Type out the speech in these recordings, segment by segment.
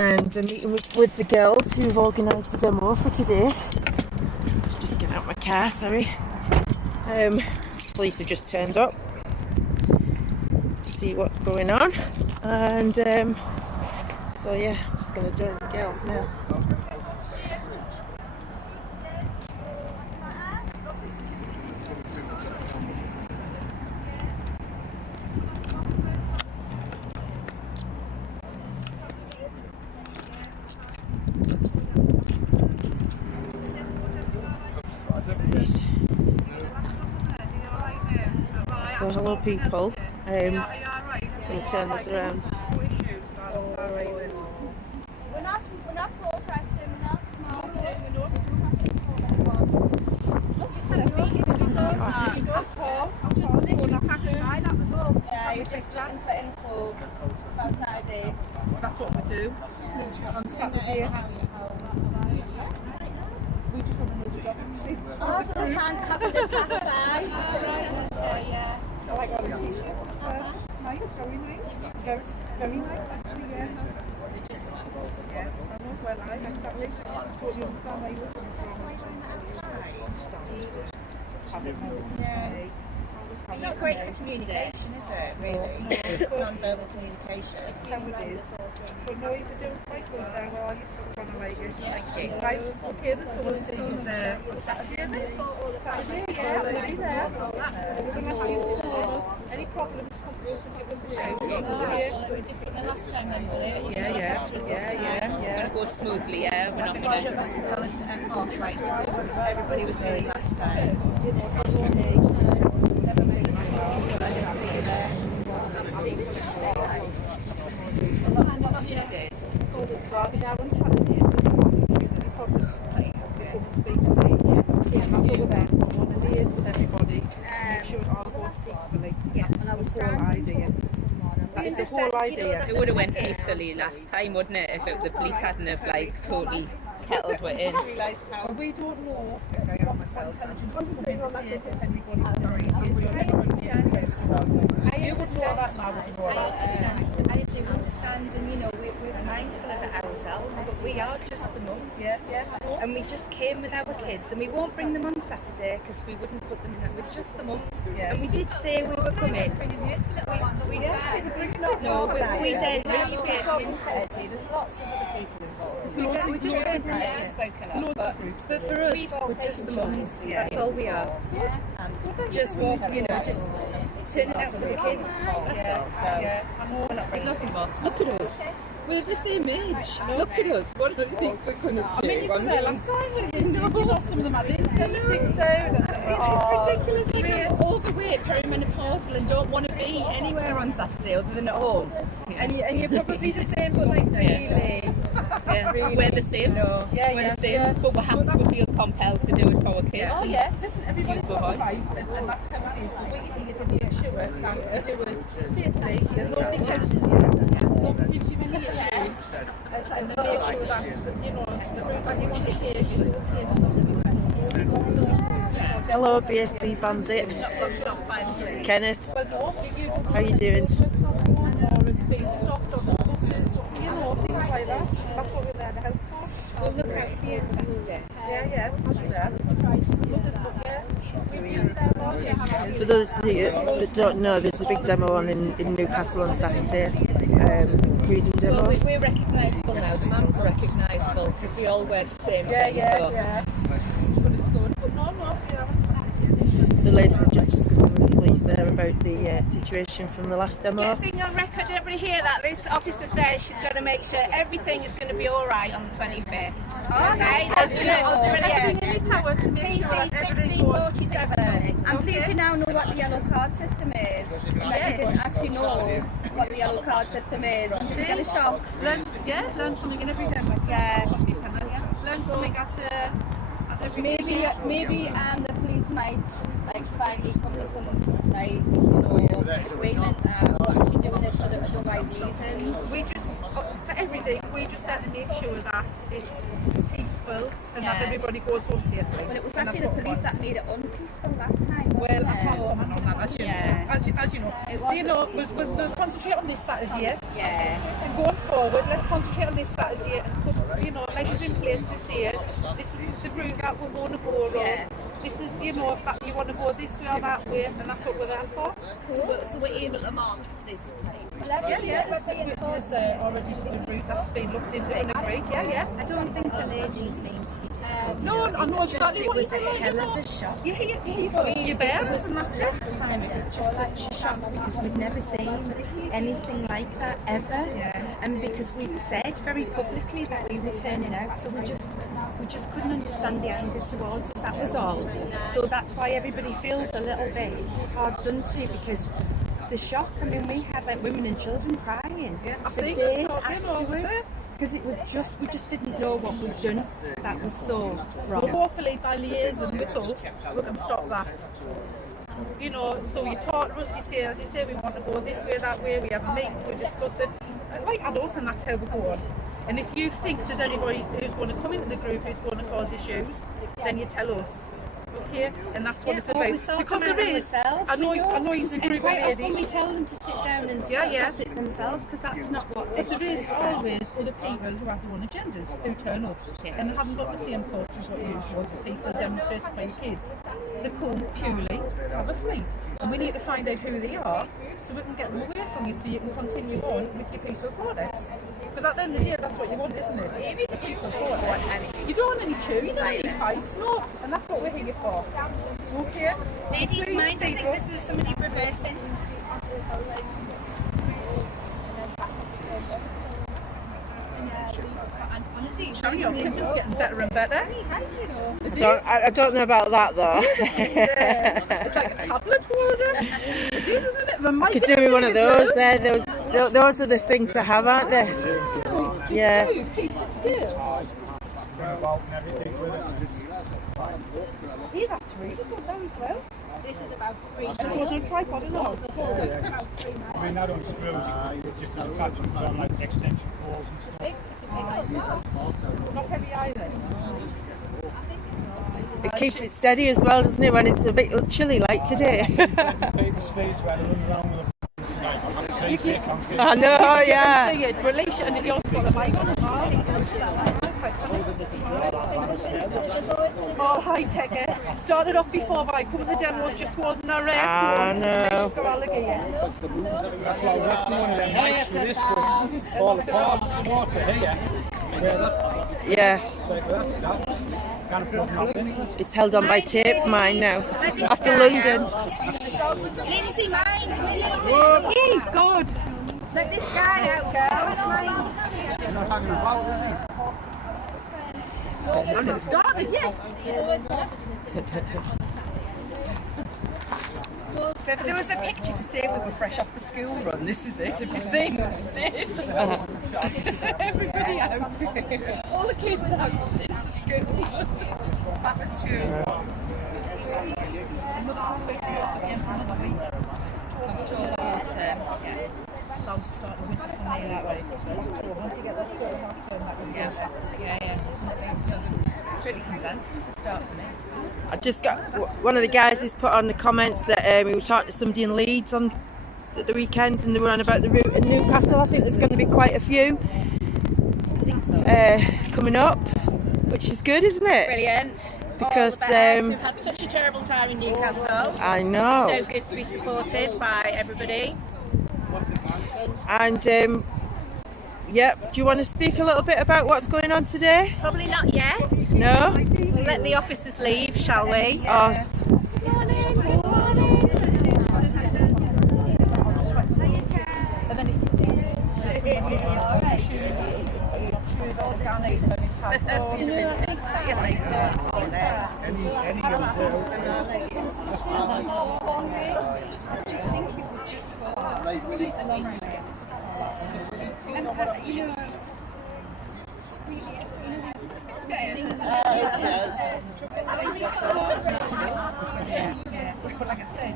and I'm meeting with the girls who've organised a demo for today. Just getting out my car, sorry. Police have just turned up to see what's going on, and so yeah, I'm just going to join the girls now. So hello people, I'm going to turn this around. We're not protesting, we're not smoking. Yeah, you're just looking for info about ID. That's what we do. On Saturday. We just have a new job actually. Oh, so just happened to pass by. Yeah. Oh, I got a t-shirt. Nice, very nice. Very nice actually, yeah. Yeah, I know, well, I exactly. Totally understand why you would Yeah. It's not great for communication, is it, really? Non-verbal communication. But no, you should do it quite good there. Well, you sort of want to like it. Thank you. Right, okay, then so we'll see you on Saturday then? Saturday, yeah, we'll be there. We're going to have you any problems, come through and give us a shout. It'll be different than last time then, will it? Yeah. It'll go smoothly, yeah. We're not going to tell us like everybody was doing last time. I didn't see you there. What else is did? On Saturday, so any problems, people speak to me. I'm over there, I want to liaise with everybody to make sure it all goes peacefully. Yes, That's the whole idea. That's the whole idea. It would have went peacefully last time, wouldn't it, if the police hadn't have like totally kettled it in. We don't know what intelligence is coming to see if anybody was you would know that now, would you know that? I do understand, and you know, we're mindful of it ourselves, but we are just the mums. Yeah. And we just came with our kids, and we won't bring them on Saturday because we wouldn't put them in that. With just the mums. Yeah. And we did say we were coming. We did. We've been talking to Eddie, there's lots of other people involved. We just don't spoken up, but for us, we're just the mums. That's all we are. And just walk, you know, just turn it out for the kids. There's nothing more. Look at us. We're the same age. Look at us. What do you think we're going to do? I mean, you were there last time, weren't you? You lost some of them had incense sticks out. It's ridiculous. Like we're overweight, perimenopausal, and don't want to be anywhere on Saturday other than at home. And you're probably the same, but like really. Yeah, really. We're the same. No. We're the same, but we feel compelled to do it for our kids. Oh yeah, listen, everybody's got a right, and that's how it is. But we need to be sure that we do it safely. Nobody catches you. Nobody gives you any issues. And make sure that, you know, the route that you want to take is okay to not Hello BFD Bandit. Kenneth, how are you doing? It's being stopped on the buses, you know, things like that. That's what we're there to help for. We'll look out for you on Saturday. Yeah, we'll be there. Look us, but yeah, we've been there last year. For those that don't know, there's a big demo on in Newcastle on Saturday. Freedom demo. Well, we're recognisable now. The mums are recognisable because we all wear the same thing. Yeah. But it's good. But no, we haven't started. The ladies are just discussing with the police there about the situation from the last demo. Get a thing on record, everybody hear that? This officer says she's going to make sure everything is going to be alright on the 25th. Okay, that's brilliant. PC 1647. I'm pleased you now know what the yellow card system is. Like you didn't actually know what the yellow card system is. Did you get a shock? Learn something in every day. Learn something at every Maybe the police might like finally come to some like, you know, agreement what you're doing this for the right reasons. We just, for everything, we just have to make sure that it's peaceful and that everybody goes home safely. But it was actually the police that made it unpeaceful last time. Well, I can't comment on that, as you know. We'll concentrate on this Saturday. Yeah. And going forward, let's concentrate on this Saturday. measures in place to say this is the route that we're going to go around. This is, you know, if you want to go this way or that way, and that's what we're there for. So we're able to mark this time. There's already sort of route that's been looked into and agreed. I don't think the ladies mean to be told. No, I know exactly what It was a hell of a shock. you follow your bearings and that's it. At the time, it was just such a shock because we'd never seen anything like that ever, and because we'd said very publicly that we were turning out, so we just couldn't understand the anger towards us. That was all. So that's why everybody feels a little bit hard done to, because the shock. I mean, we had like women and children crying for days afterwards. Because it was just, we just didn't know what we'd done. That was so wrong. Well, hopefully by liaising with us, we can stop that. You know, so you talk to us, as you say, we want to go this way, that way, we have a meeting, we discuss it. Like adults, and that's how we go on. And if you think there's anybody who's going to come into the group who's going to cause issues, then you tell us. Okay, and that's what it's about. Because there is, I know he's a group of Quite often ladies. we tell them to sit down and stop it themselves, because that's not what But there is always other people who have their own agendas who turn up and they haven't got the same thoughts as what you usual peaceful demonstrators for your kids. They come purely to have a fight, and we need to find out who they are so we can get them away from you, so you can continue on with your peaceful protest. Because at the end of the day, that's what you want, isn't it? A peaceful protest. You don't want any chew, you don't want any fights, no. And that's what we're here for. Okay? Ladies, Please, mind, I think people. this is somebody reversing. Honestly, Sharon, your picture's getting better and better. I don't know about that though. It's like a tablet holder. It is, isn't it? The mic Could do with one of those there. Those are the thing to have, aren't they? Yeah. Keep it still. That's really good though as well. This is about 3 And it was on tripod and all. I mean, that unscrews it, just attachments on like extension cords and stuff. Not heavy either. It keeps it steady as well, doesn't it, when it's a bit chilly like today? People's feet where they run around with a seasick on feet. I know, yeah. See it, release it, and then you also got a mic on as well. All high tech. Started off before by a couple of the demos just holding their I know. That's why we're lifting one of them mics with this one. All the parts, water here. Yeah. That's that. Can't plug nothing. It's held on by tape, mine now. After London. Lindsay, mind, come here, Lindsay. Hey, God. Let this guy out, girl. You're not hanging about, is he? I haven't started yet. If ever there was a picture to say we were fresh off the school run, this is it. Have you seen the stage? Everybody out. All the kids out into school. Back to school. Sounds to start the winter for me that way. So once you get that to half term, that was Yeah, definitely. It's really condensing to start for me. I just got one of the guys has put on the comments that we were talking to somebody in Leeds on the weekend, and they were on about the route in Newcastle. I think there's going to be quite a few coming up, which is good, isn't it? Brilliant. Because we've had such a terrible time in Newcastle. I know. So good to be supported by everybody. And yep, do you want to speak a little bit about what's going on today? Probably not yet. No? We'll let the officers leave, shall we? Oh, and then if you but like I said,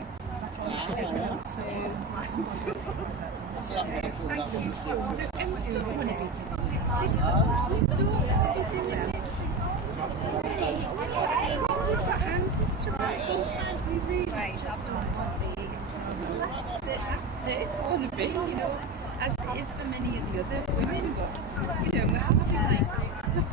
It's going to be, you know, as it is for many of the other women, but, you know, we're having like Sorry,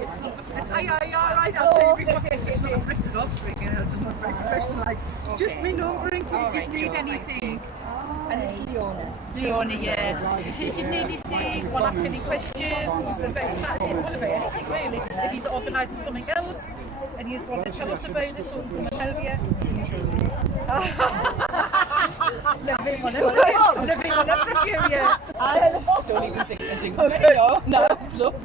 it's not. It's alright. I'll say it's not written off. Just not very professional. Like, just remember in case you need anything. And it's Leona. Leona, yeah. In case you need anything, want to ask any questions about Saturday, well, about anything really. If he's organising something else and you just want to tell us about it, so we'll tell you. Living on a for a few years. I don't even think I do. No, look, I've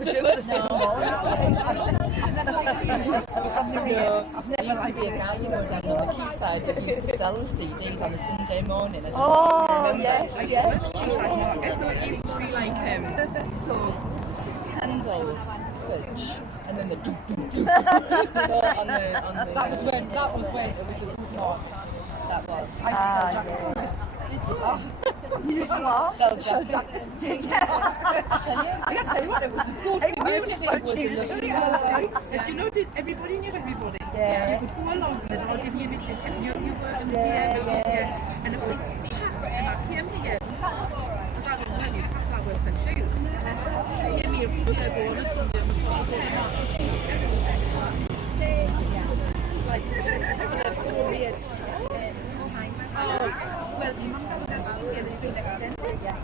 never used to be a guy, you know, down on the quayside that used to sell CDs on a Sunday morning. Oh, yes, yes. So it used to be like so candles, fudge, and then the do on the. That was when it was a good market. That was. I used to sell jackets. Did you? You used to what? Sell jackets. I can tell you what, it was a good community. It was a lovely. Do you know that everybody knew everybody? Yeah. You could go along with it, I'll give you a bit of this, and you were on the DM, and it was packed, and I came here. Because I don't know Newcastle, I work in shoes. Came here, go on a Sunday before I go like, 4 years. Oh, well, my mum got with us here, it's been extended. Yeah.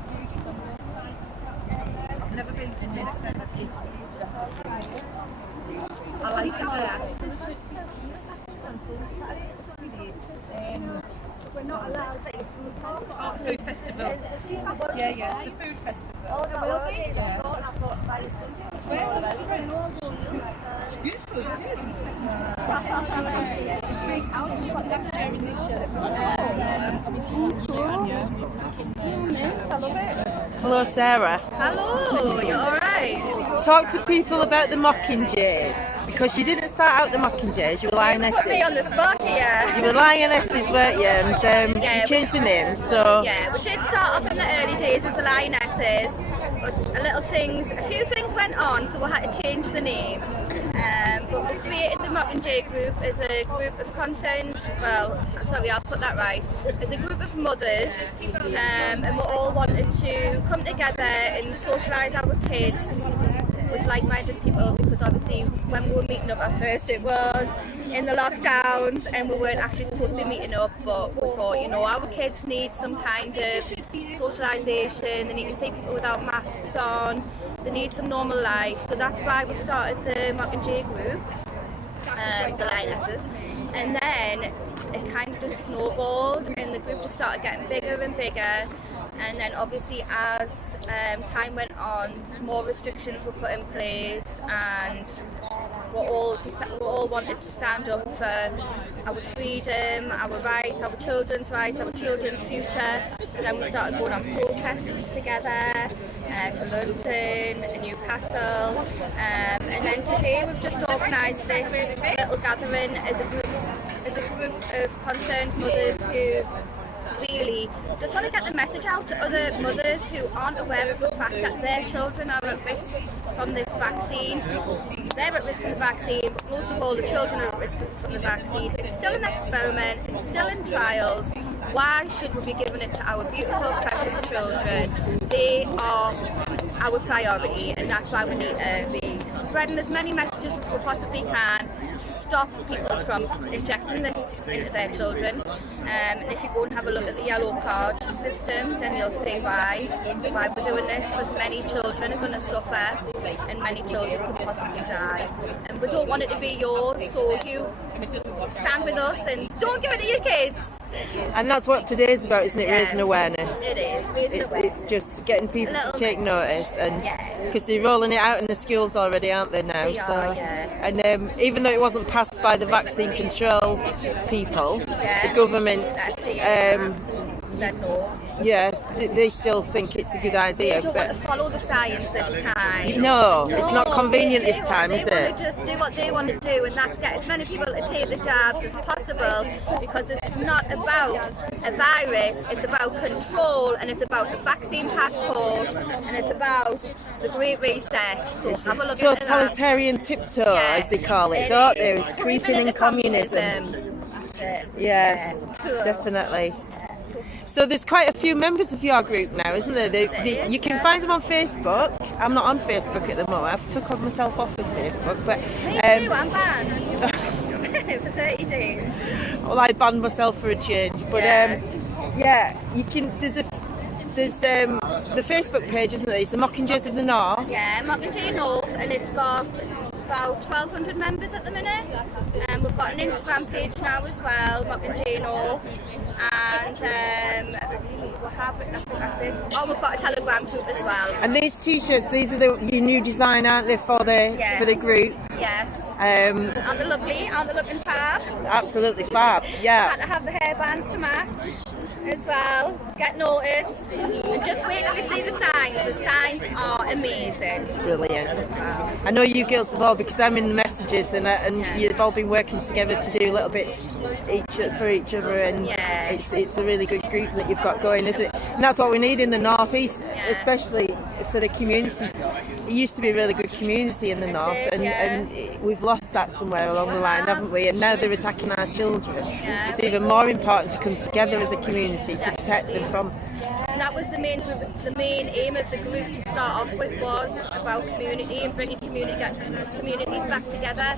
I've never been to this extended. I like that. We're not allowed to say Food festival. Yeah, the food festival. Oh, there will be? Yeah. I thought that is something. It's beautiful, isn't it? Hello, Sarah. Hello, you alright? Talk to people about the Mockingjays, because you didn't start out the Mockingjays, you were lionesses. Put me on the spot here. You were lionesses, weren't you? And Yeah, you changed the name, so... Yeah, we did start off in the early days as the lionesses, but a few things went on, so we had to change the name. But we created the Mockingjays group as a group of concerned, well, sorry, I'll put that right, as a group of mothers, and we all wanted to come together and socialise our kids with like-minded people, because obviously when we were meeting up at first it was in the lockdowns and we weren't actually supposed to be meeting up, but we thought, you know, our kids need some kind of socialisation, they need to see people without masks on, they need some normal life, so that's why we started the Mockingjays group, the lionesses, and then it kind of just snowballed and the group just started getting bigger and bigger. And then obviously as time went on, more restrictions were put in place, and we all wanted to stand up for our freedom, our rights, our children's future. So then we started going on protests together to London and Newcastle, and then today we've just organised this little gathering as a group of concerned mothers who really just want to get the message out to other mothers who aren't aware of the fact that their children are at risk from this vaccine. They're at risk from the vaccine, but most of all the children are at risk from the vaccine. It's still an experiment, it's still in trials. Why should we be giving it to our beautiful, precious children? They are our priority, and that's why we need to be spreading as many messages as we possibly can to stop people from injecting this into their children. And if you go and have a look at the yellow card, system, then you'll see why we're doing this, because many children are going to suffer and many children could possibly die. And we don't want it to be yours, so you stand with us and don't give it to your kids. And that's what today's about, isn't it? Raising awareness. It is. Raising awareness. It's just getting people to take notice, and Yeah. because they're rolling it out in the schools already, aren't they now? They are, yeah. And even though it wasn't passed by the vaccine control people, the government, said no. yes, they still think it's a good idea. They don't want to follow the science this time. No, it's not convenient this time, is They it? want to just do what they want to do, and that's get as many people to take the jabs as possible, because this is not about a virus, it's about control, and it's about the vaccine passport, and it's about the Great Reset. So have a look at that. Totalitarian tiptoe, Yes, as they call it, it don't is. they? Creeping in communism. That's it. Yes, Cool. definitely. So there's quite a few members of your group now, isn't there? You can find them on Facebook. I'm not on Facebook at the moment. I've took myself off of Facebook, but Me too, I'm banned for 30 days. well, I banned myself for a change. But yeah, you can. There's the Facebook page, isn't there? It's the Mockingjays of the North. Yeah, Mockingjays North, and it's got about 1,200 members at the minute. And we've got an Instagram page now as well, Mockingjays North. And we'll have, I think that's it. Oh, we've got a Telegram group as well. And these t-shirts, these are your new design, aren't they, for the group? Yes. Aren't Aren't they lovely? Aren't they looking fab? Absolutely fab. Yeah. Had to have the hairbands to match as well. Get noticed. And just wait till you see the signs. The signs are amazing. Brilliant. I know you girls have all, because I'm in the messages, and you've all been working together to do little bits for each other, and it's a really good group that you've got going, isn't it? And that's what we need in the North East, especially for the community. It used to be a really good community in the North, and we've lost that somewhere along the line, haven't we? And now they're attacking our children. It's even more important to come together as a community to protect them from. And that was the main aim of the group to start off with, was about community and bringing communities back together.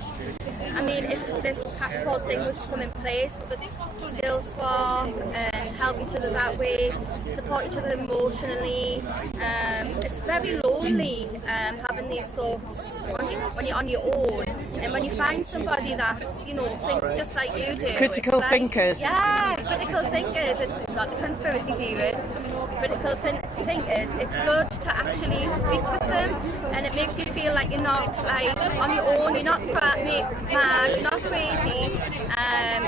I mean, if this passport thing was to come in place, but skill swap and help each other that way, support each other emotionally. It's very lonely having these thoughts when you're on your own, and when you find somebody that's, thinks just like you do. Critical thinkers. Yeah, critical thinkers. It's not the conspiracy theorists. Critical thinkers. It's good to actually speak with them, and it makes you feel like you're not like on your own. You're not mad. You're not crazy.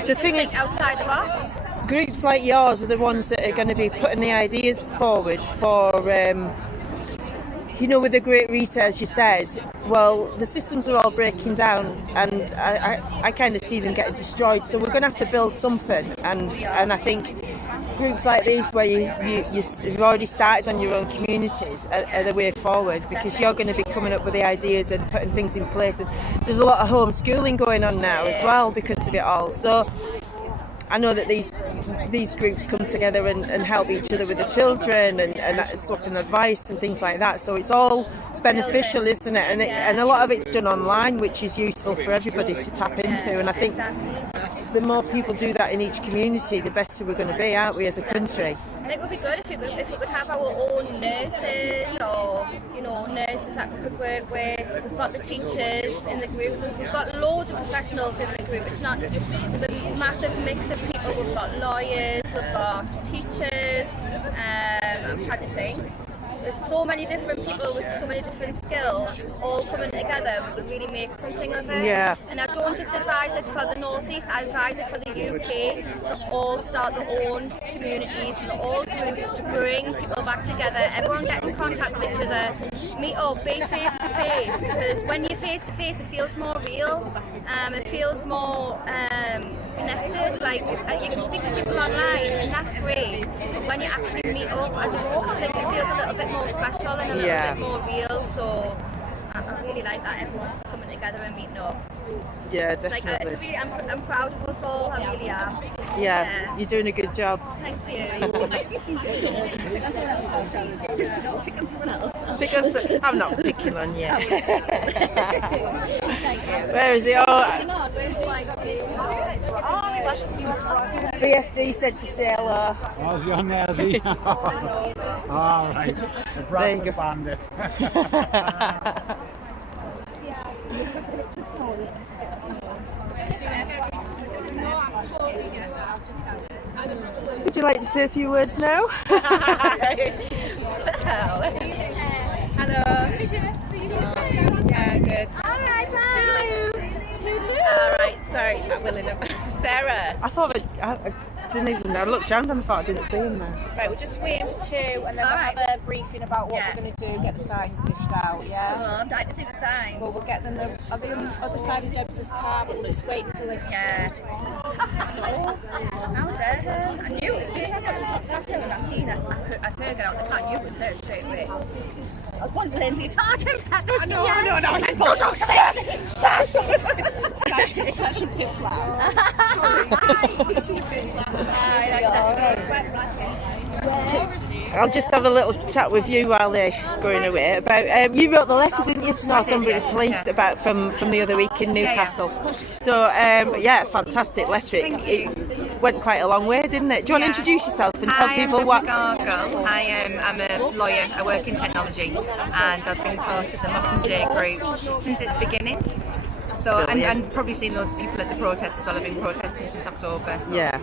The thing is, outside the box. Groups like yours are the ones that are going to be putting the ideas forward for, with the Great Reset, as you said. Well, the systems are all breaking down, and I kind of see them getting destroyed. So we're going to have to build something, and I think groups like these, where you've already started on your own communities, are the way forward, because you're going to be coming up with the ideas and putting things in place. And there's a lot of homeschooling going on now as well because of it all. So I know that these groups come together and help each other with the children and swapping advice and things like that. So it's all beneficial, isn't it? And a lot of it's done online, which is useful for everybody to tap into. And I think the more people do that in each community, the better we're going to be, aren't we, as a country? I think it would be good if we could have our own nurses, or nurses that we could work with. We've got the teachers in the groups. We've got loads of professionals in the group. There's a massive mix of people. We've got lawyers, we've got teachers. I'm trying to think. There's so many different people with so many different skills all coming together. We could really make something of it. Yeah. And I don't just advise it for the North East, I advise it for the UK to all start their own communities and all groups to bring people back together. Everyone get in contact with each other, meet up, be face to face, because when you're face to face it feels more real, it feels more connected. Like you can speak to people online and that's great, but when you actually meet up, I just think it feels a little bit more special and a little bit more real. So I really like that everyone's coming together and meeting up. Yeah, definitely. Really, I'm proud of us all. I really am. Yeah, you're doing a good job. Thank you. Pick on someone else. Because I'm not picking on you. Thank you. Where is it? Oh, Where's BFD said to say hello. Oh, is he on there, is he? All right. The Bradford Bandit. Would you like to say a few words now? Hello. Yeah, good. Alright, bye. Alright, sorry, not willing enough. Sarah. I thought I didn't even. I looked round and I thought I didn't see him there. Right, we're just waiting for 2 and then we'll have a briefing about what we're going to do, get the signs dished out, yeah? Oh, I'd like to see the signs. Well, we'll get them on the other side of Deb's car, but we'll just wait until they... Yeah. How was her? I knew it was her. Last time I seen her, I heard her out the car. I knew it was her straight away. I was going to Lindsay's sergeant. No. Let's go, Session piss loud. I'll just have a little chat with you while they're going away. About you wrote the letter, didn't you, to Northumberland Police about from the other week in Newcastle? So yeah, fantastic letter. It went quite a long way, didn't it? Do you want to introduce yourself and tell people what? I'm a lawyer. I work in technology, and I've been part of the Mockingjays group since its beginning. So, and probably seen loads of people at the protest as well. I've been protesting since October. So. Yeah,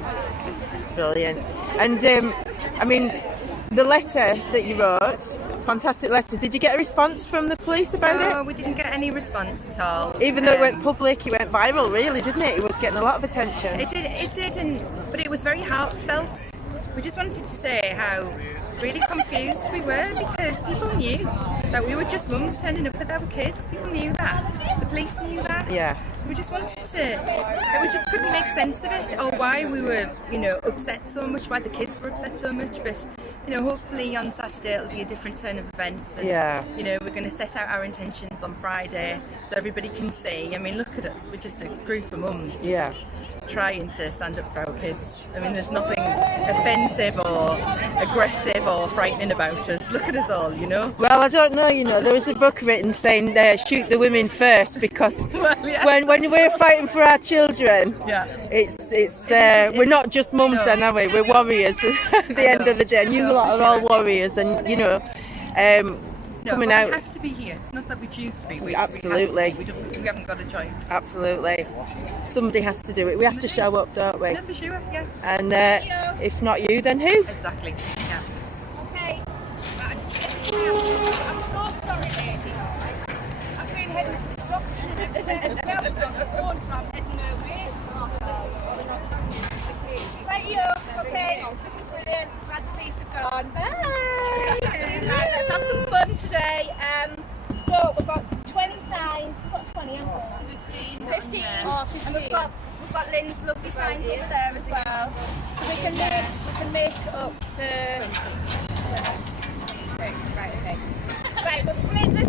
brilliant. And I mean, the letter that you wrote, fantastic letter. Did you get a response from the police about it? No, we didn't get any response at all. Even though it went public, it went viral, really, didn't it? It was getting a lot of attention. It did, but it was very heartfelt. We just wanted to say how really confused we were because people knew that we were just mums turning up with our kids. People knew that. The police knew that. Yeah. So we just wanted to, we just couldn't make sense of it or why we were, upset so much, why the kids were upset so much. But, hopefully on Saturday it'll be a different turn of events. And, we're going to set out our intentions on Friday so everybody can see. I mean, look at us. We're just a group of mums. Trying to stand up for our kids. I mean, there's nothing offensive or aggressive or frightening about us. Look at us all, Well, I don't know, there was a book written saying shoot the women first because when we're fighting for our children, it's we're not just mums then, are we? We're warriors at the end of the day. And you lot are all warriors, and coming out. We have to be here. It's not that we choose to be. Absolutely. We haven't got a choice. Absolutely. Somebody has to do it. We have to show up, don't we? No, for sure, yeah. And if not you, then who? Exactly, yeah. Okay. I'm so sorry, ladies. I've been heading to Stockton and everything. We haven't got the phone, so I'm heading away. Right, you. Okay. Brilliant. Glad the police have gone. Bye. Let's have some fun today. So we've got 20 signs. We've got 20, haven't we? 15. Oh, 15. And we've got Lynn's lovely signs over there as well. So we can make up to. Right, okay. Right, we'll split the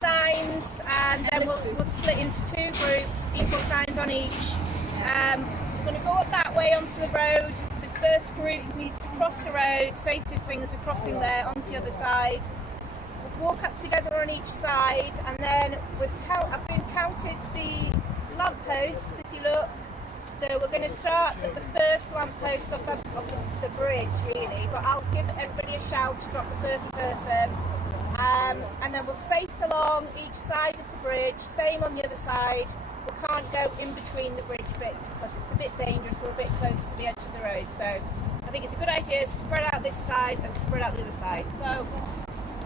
signs, and then we'll split into 2 groups, equal signs on each. We're going to go up that way onto the road. The first group needs to cross the road. Safest thing is crossing there onto the other side. We'll walk up together on each side, and then I've been counted the lampposts, if you look. So we're going to start at the first lamppost of the bridge, really. But I'll give everybody a shout to drop the first person. And then we'll space along each side of the bridge, same on the other side. We can't go in between the bridge bits because it's a bit dangerous, we're a bit close to the edge of the road. So I think it's a good idea to spread out this side and spread out the other side. So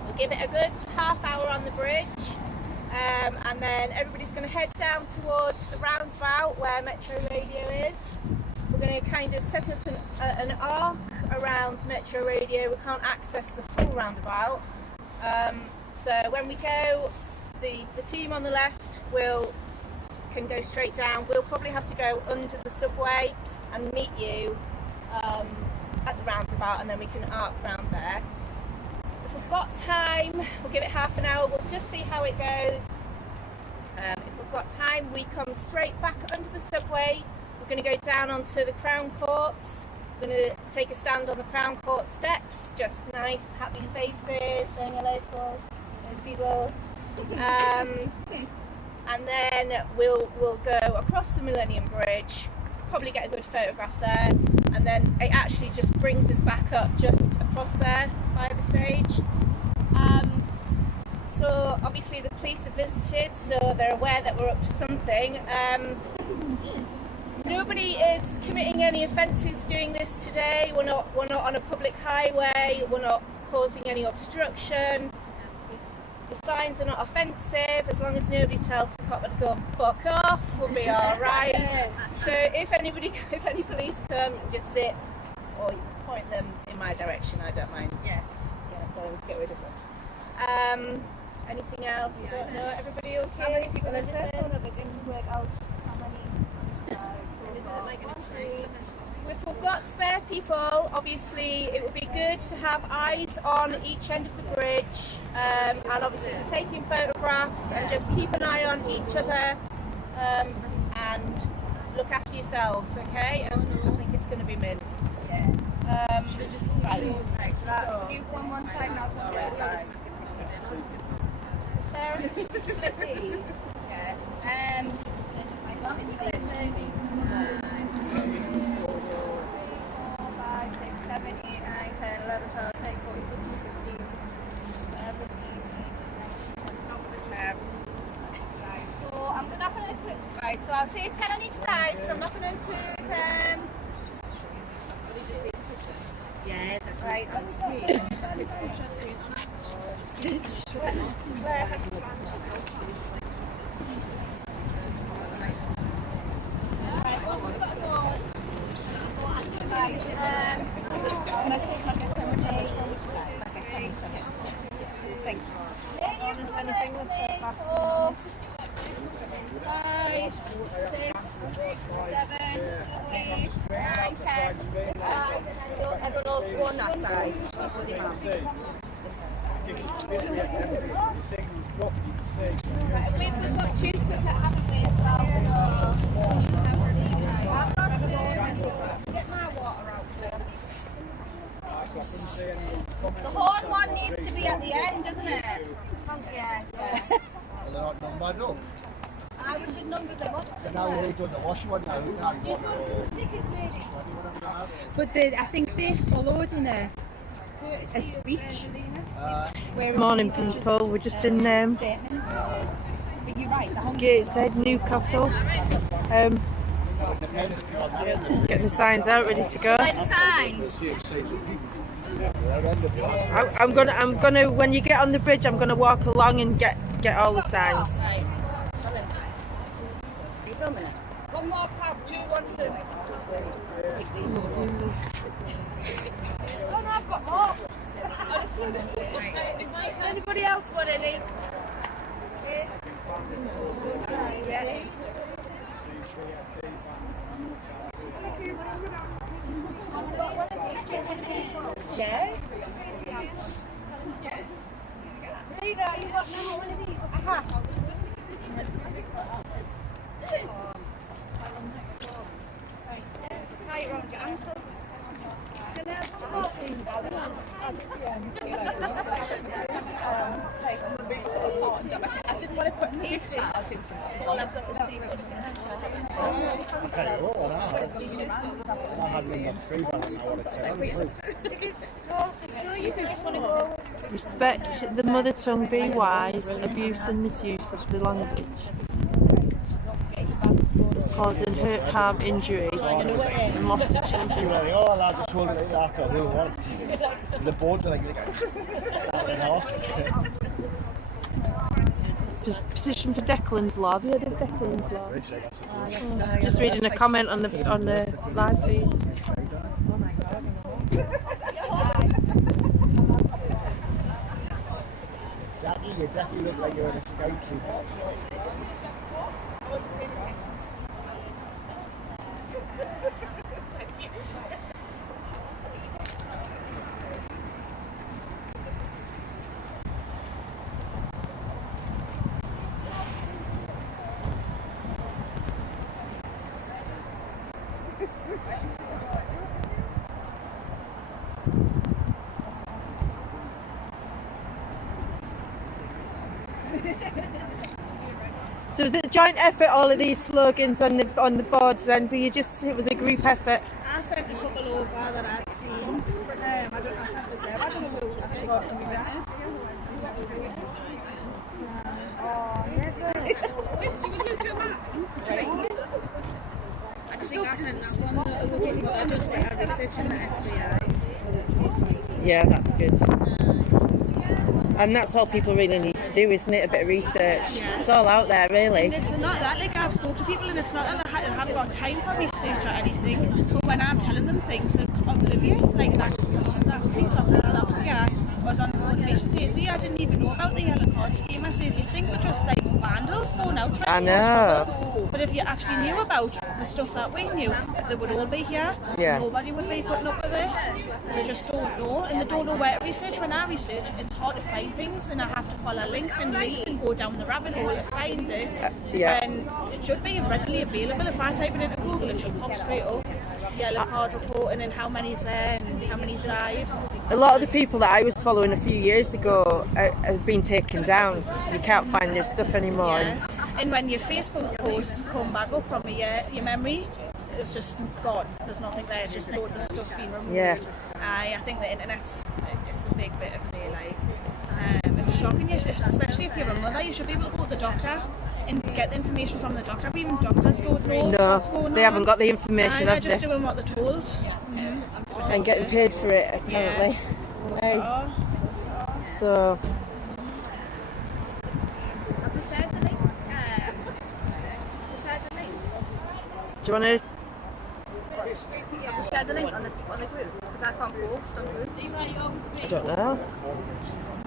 we'll give it a good half hour on the bridge, and then everybody's going to head down towards the roundabout where Metro Radio is. We're going to kind of set up an arc around Metro Radio. We can't access the full roundabout. So when we go, the team on the left can go straight down. We'll probably have to go under the subway and meet you at the roundabout, and then we can arc round there. If we've got time, we'll give it half an hour. We'll just see how it goes. If we've got time, we come straight back under the subway. We're going to go down onto the Crown Courts. We're going to take a stand on the Crown Court steps. Just nice, happy faces, saying hello to all those people. and then we'll go across the Millennium Bridge, probably get a good photograph there, and then it actually just brings us back up just across there by the stage. So obviously the police have visited, so they're aware that we're up to something. Nobody is committing any offences doing this today. We're not on a public highway. We're not causing any obstruction. The signs are not offensive. As long as nobody tells the cop to go fuck off, we'll be all right. So if any police come, just sit or point them in my direction. I don't mind. Yes. Yeah. So get rid of them. Anything else? I don't know. Everybody okay? How many people is there so that we can work out how many? If we've got spare people, obviously it would be good to have eyes on each end of the bridge, and obviously we're taking photographs, and just keep an eye on each other, and look after yourselves, okay? And I think it's going to be mint. Yeah. Right. So that's you on one side, now to the other side. Sarah, split these. Yeah. I got it. 3, 4, 5, 6, 7, 8, 9, 10, 11, 12, 13, 14, 15, 16, 17, 18, 19. So I'm not going to include. Right. So I'll say 10 on each side because I'm not going to include. Yeah. Right. Everyone else go on that side. We've got two that haven't we as well? Get my water out. The horn one needs to be at the end, doesn't it? Yeah. They're not numbered up. We should number them up. So now we're doing the wash one now. But I think they followed in a speech. Morning people, we're just in But you're right, Gateshead, Newcastle. Getting the signs out, ready to go. Signs. I'm gonna. When you get on the bridge, I'm gonna walk along and get all the signs. Right. Are you filming it? One more pub, do you want to? Oh no, I've got more. Anybody else want any? Yeah. Yeah. Rita, you got one of these? Aha. Tie it around your ankle. I didn't want to put me to Respect the mother tongue, be wise, abuse and misuse of the language is causing hurt, harm, injury and loss to children. The board are like Petition for Declan's Law. Have you heard of Declan's Law? Just reading a comment on the live feed. Jackie, you definitely look like you're in a scout troop. So was it a joint effort, all of these slogans on the boards then? It was a group effort? I sent a couple over that I'd seen. I don't know who actually got them in it. Yeah, that's good. And that's all people really need to do, isn't it? A bit of research. Yes. It's all out there, really. And it's not that, like, I've spoken to people and it's not that they haven't got time for research or anything, but when I'm telling them things, they're oblivious. Like that police officer that was here was on the phone and she says, see, I didn't even know about the yellow card scheme. I says, you think we're just like vandals going out trying to cause trouble? But if you actually knew about the stuff that we knew, they would all be here. Yeah. Nobody would be putting up with it. They just don't know, and they don't know where to research. When I research, it's hard to find things, and I have to follow links and go down the rabbit hole to find it. Yeah. And it should be readily available. If I type it into Google, it should pop straight up. Yellow card reporting and how many's there and how many's died. A lot of the people that I was following a few years ago have been taken down. You can't find their stuff anymore. Yes. And when your Facebook posts come back up from your memory, it's just gone. There's nothing there. It's just loads of stuff being removed. Yeah. I think the internet's it's a big bit of me. Like, it's shocking. Especially if you're a mother, you should be able to go to the doctor and get the information from the doctor. But even doctors don't know what's going on. They haven't got the information, They're have just they? doing what they're told. And getting paid for it, apparently. Yeah. So. Have you shared the link? Do you want to? Have you shared the link on the group? Because I can't post on groups. I don't know.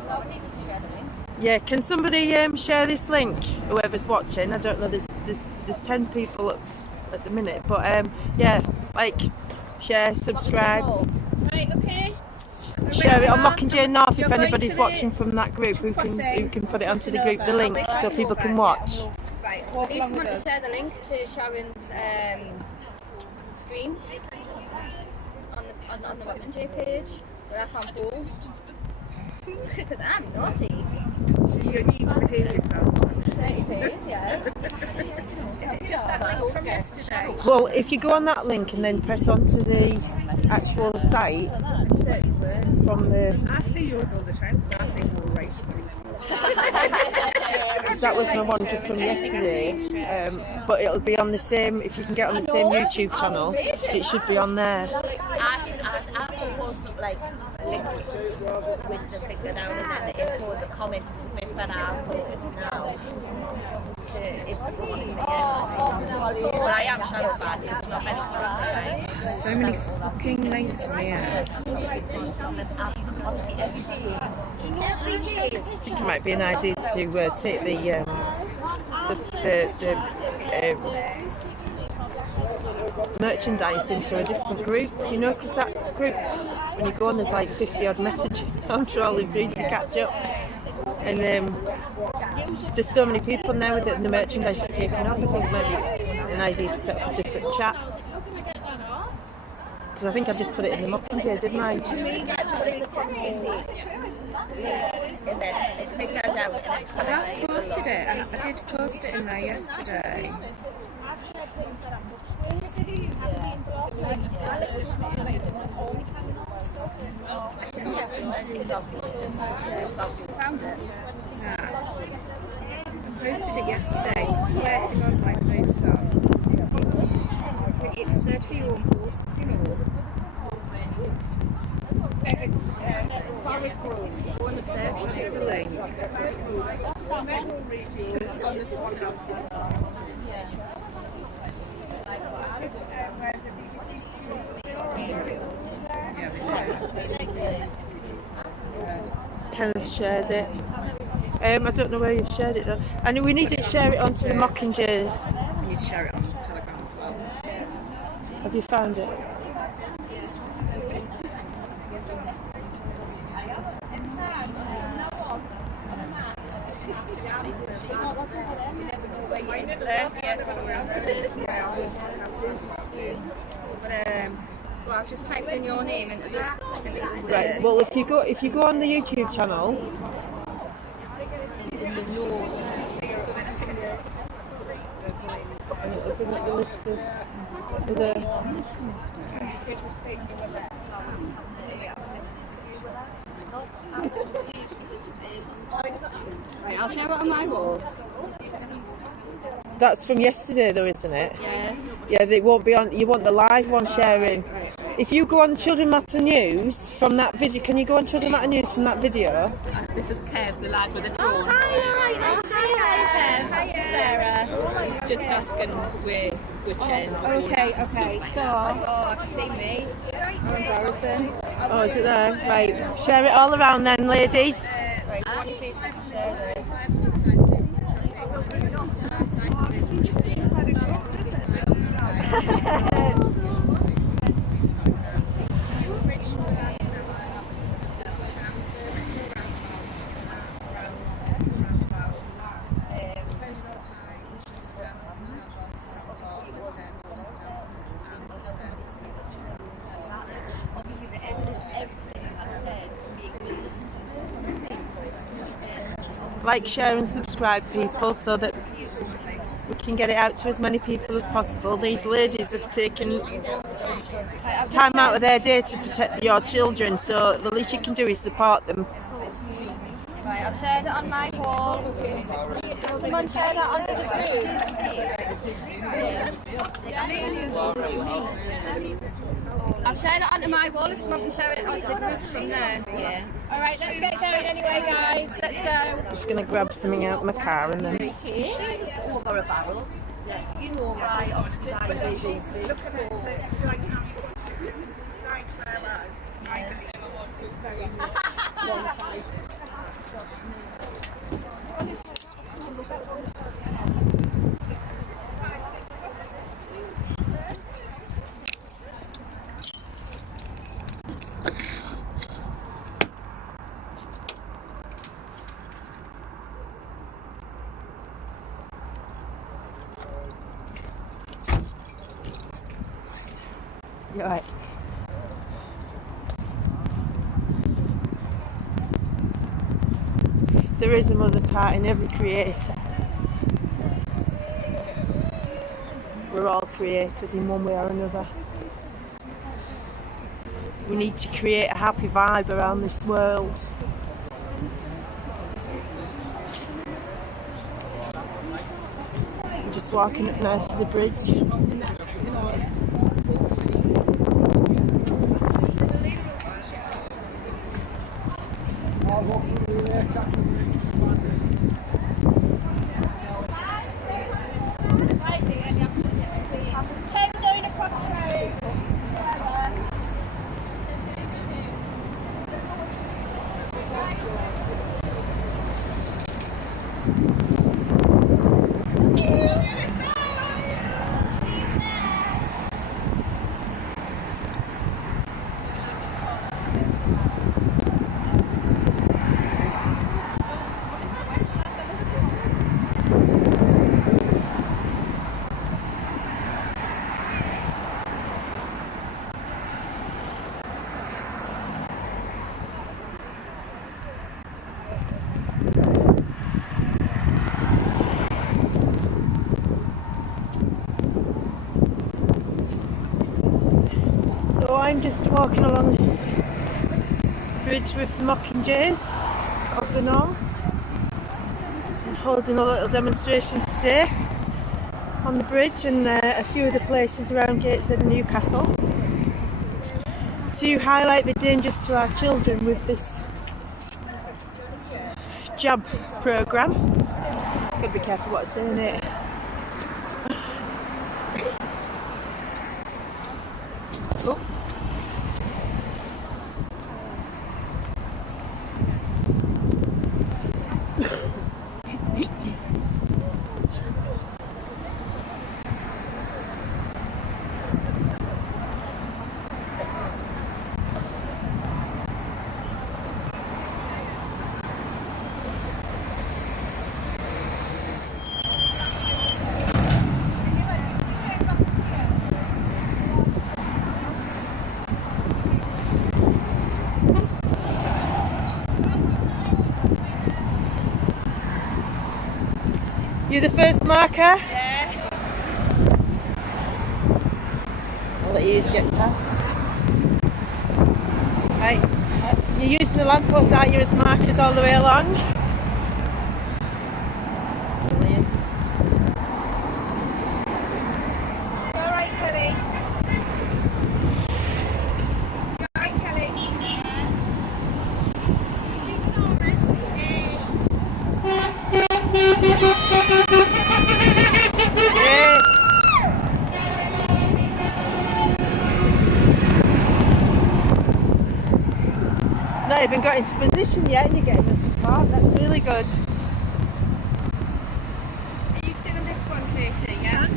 So I need to share the link. Yeah, can somebody share this link? Whoever's watching, I don't know. There's 10 people at the minute, but yeah, like, share, subscribe. Right, okay. Share it on Mockingjay North if anybody's watching from that group who can put it onto the group, the link, so people can watch. Right, I need someone to share the link to Sharon's stream on the Mockingjays page, where I can't post. Because I'm naughty. You need to behave yourself. 30 days, yeah. Is it just that link from yesterday? Well, if you go on that link and then press onto the actual site from the... I see yours all the time. I think we're right. That was my one just from yesterday, but it'll be on the same, if you can get on the same YouTube channel, it should be on there. I post up like a link with the finger down and then the info, the comments is a bit better. I'll focus now to if people want to see it. But I am shadow banned, it's not anything. So many fucking links from here. Obviously every day. I think it might be an idea to take the merchandise into a different group, you know, because that group, when you go on, there's like 50 odd messages I'm trawling through to catch up, and there's so many people now with it, and the merchandise is taken off. I think maybe it's an idea to set up a different chat, because I think I just put it in the Mockingjays, didn't I? I posted it, and I did post it in there yesterday. I posted it yesterday. Swear to God, my posts on. You can search for your own posts, you know. Go on the search to the link. Kind of shared it. I don't know where you've shared it though. And we need to share it onto the Mockingjays. We need to share it on Telegram as well. Have you found it? So I've just typed in your name into the Right. Well, if you go on the YouTube channel, looking at the list of the... Right, I'll share it on my wall. That's from yesterday though, isn't it? Yeah. Yeah, they won't be on. You want the live one sharing. Right. If you go on Children Matter News from that video, can you go on Children Matter News from that video? This is Kev, the lad with the drone. Oh, hi, nice to meet you. Kev. Hi, Sarah. He's just asking which end. Okay, so... Oh, I can see me. How embarrassing. Oh, is it there? Right, share it all around then, ladies. Right, share this. Like, share and subscribe, people, so that we can get it out to as many people as possible. These ladies have taken time out of their day to protect your children, so the least you can do is support them. Right, I've shared it on my wall. Someone share that onto the group. I've shared it onto my wall. If someone can share it onto the group from there. Yeah. All right, let's get going anyway, guys. Let's go. I'm just going to grab something out of my car and then... Over a barrel. You know, right, obviously, You're right. There is a mother's heart in every creator. We're all creators in one way or another. We need to create a happy vibe around this world. I'm just walking up now to the bridge. So I'm just walking along the bridge with the Mockingjays of the North and holding a little demonstration today on the bridge and a few other places around Gateshead and Newcastle to highlight the dangers to our children with this jab programme. Gotta be careful what I say in it. Oh. You the first marker? Yeah. years getting past. Right, you're using the lamppost, aren't you, as markers all the way along? Brilliant. All right, Kelly. All right, Kelly. Yeah. Not even got into position yet and you're getting us apart. That's really good. Are you still on this one, Katie? Yeah.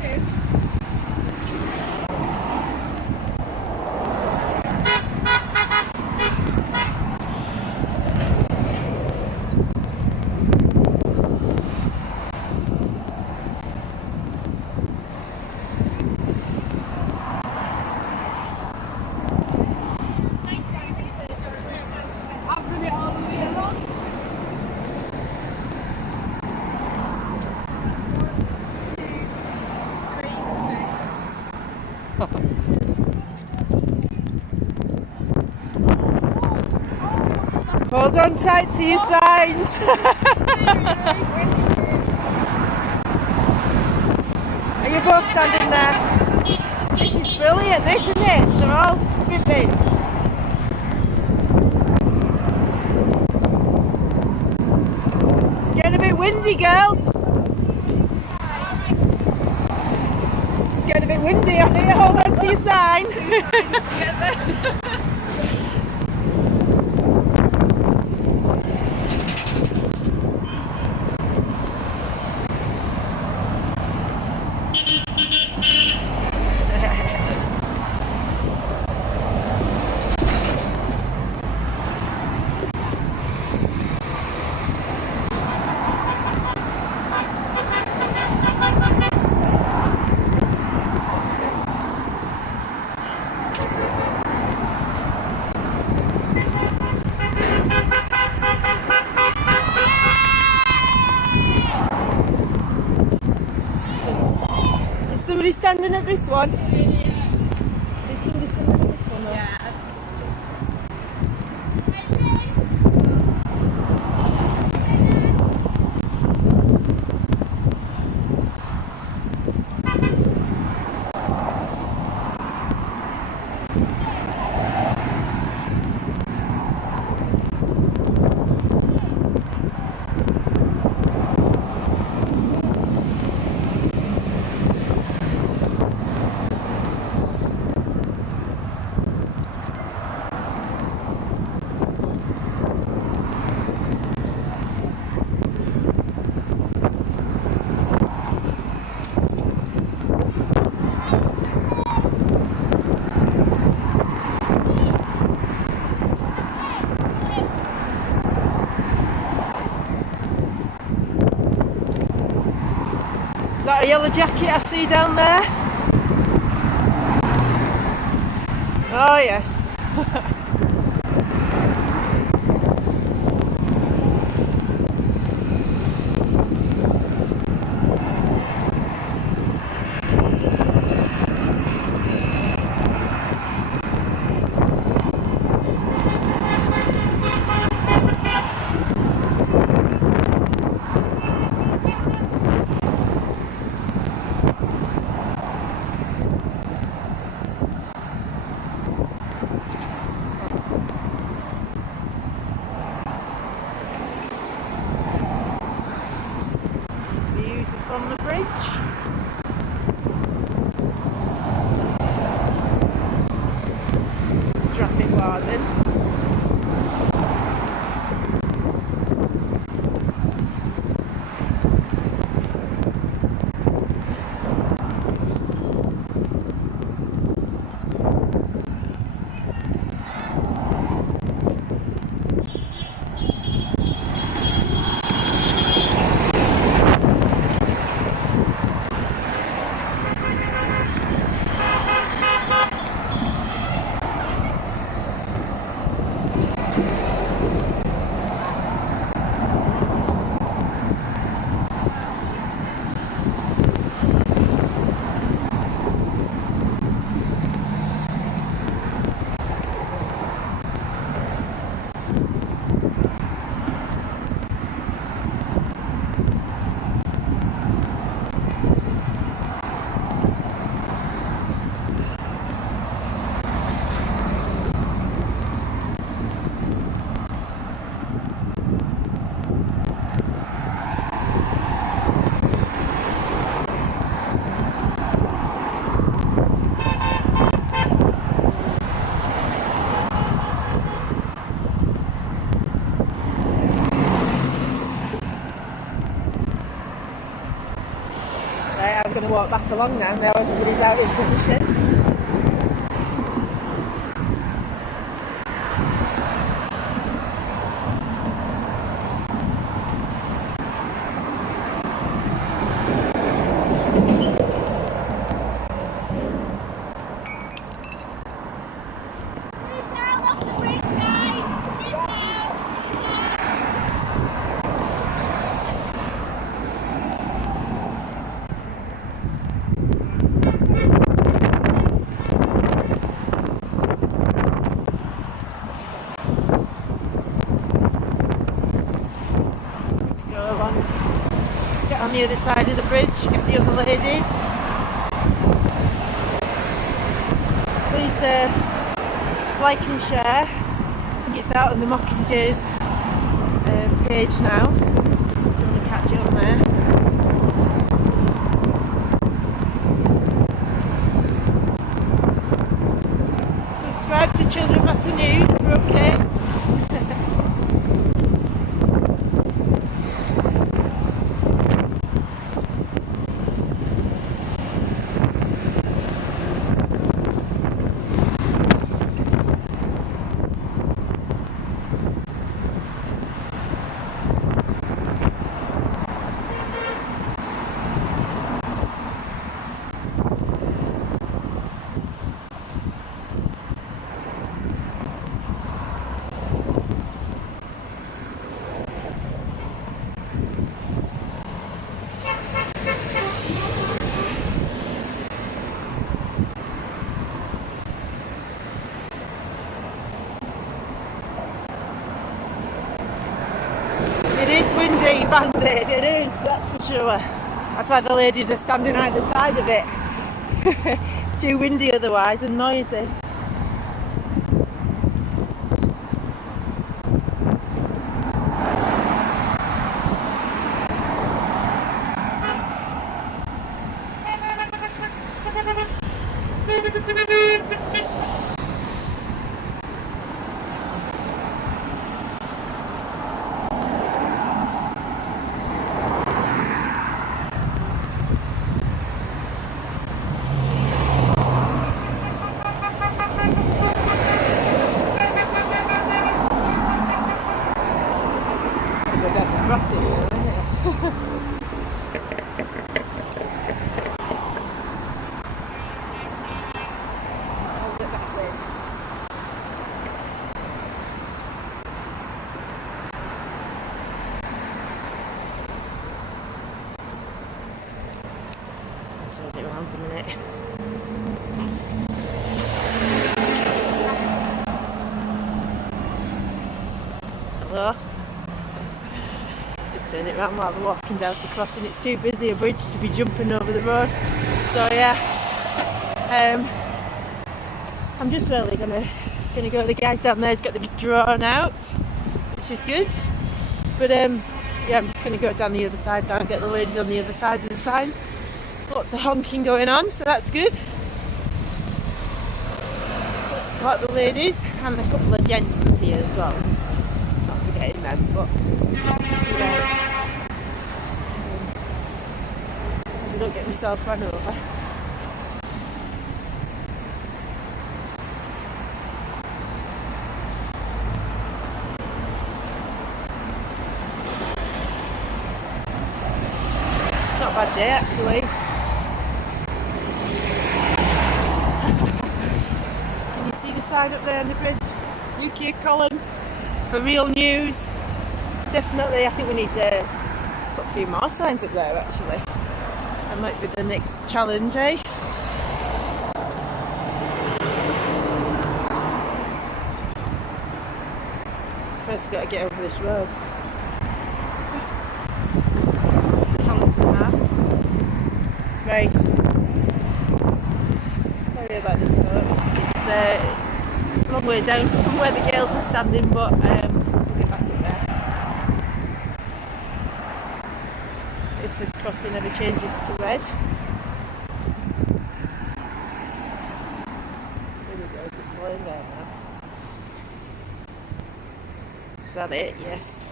Hold on tight to your signs. Are you both standing there? This is brilliant, isn't it? They're all gripping. It's getting a bit windy, girls. It's getting a bit windy out here. Hold on to your sign. Somebody standing at this one? Is somebody standing at this one? Yeah. Is that a yellow jacket I see down there? Oh yes. walk back along now everybody's out in position. Get on the other side of the bridge, give the other ladies. Please like and share. I think it's out on the Mockingjays page now. If you want to catch it on there. Subscribe to Children Matter News for updates. Bandit, it is, that's for sure. That's why the ladies are standing either side of it. It's too windy otherwise and noisy. Turn it around a minute. Hello? Just turn it around while we're walking down the crossing. It's too busy a bridge to be jumping over the road. So yeah, I'm just really gonna go. The guys down there's got the drone out, which is good. But yeah, I'm just gonna go down the other side now and get the ladies on the other side of the signs. Lots of honking going on, so that's good. Let's support the ladies and a couple of gents here as well. Not forgetting them, but yeah. I don't get myself run over. It's not a bad day actually. Sign up there on the bridge, UK column for real news. Definitely, I think we need to put a few more signs up there actually. That might be the next challenge, eh? First got to get over this road. Challenge and a half. Right. Sorry about this folks. It's a long way down from where the girls are standing, but we'll get back up there. If this crossing ever changes to red. There we go, it's laying there now. Is that it? Yes,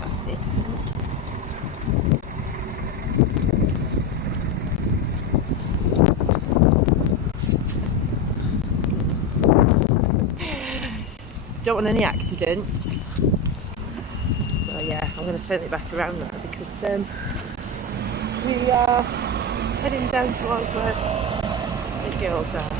that's it. don't want any accidents. So yeah, I'm going to turn it back around now because we are heading down towards where the girls are.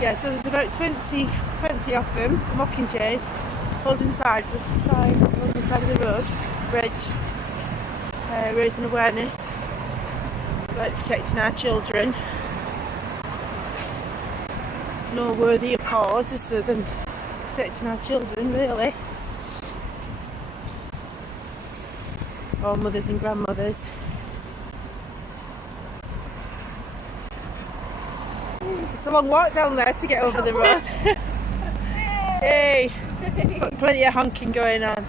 Yeah, so there's about 20 of them, Mockingjays, holding signs on the side of the road, bridge, raising awareness about protecting our children. No worthier cause other than protecting our children, really. Or mothers and grandmothers. It's a long walk down there to get over the road. Hey! Got plenty of honking going on.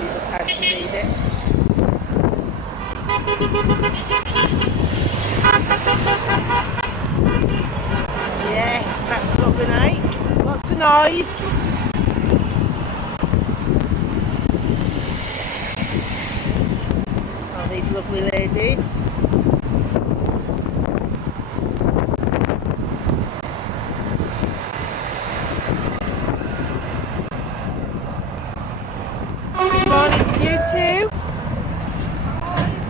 People time to read it. Yes, that's what we like. Lots of noise. Oh, these lovely ladies. Good morning to you too.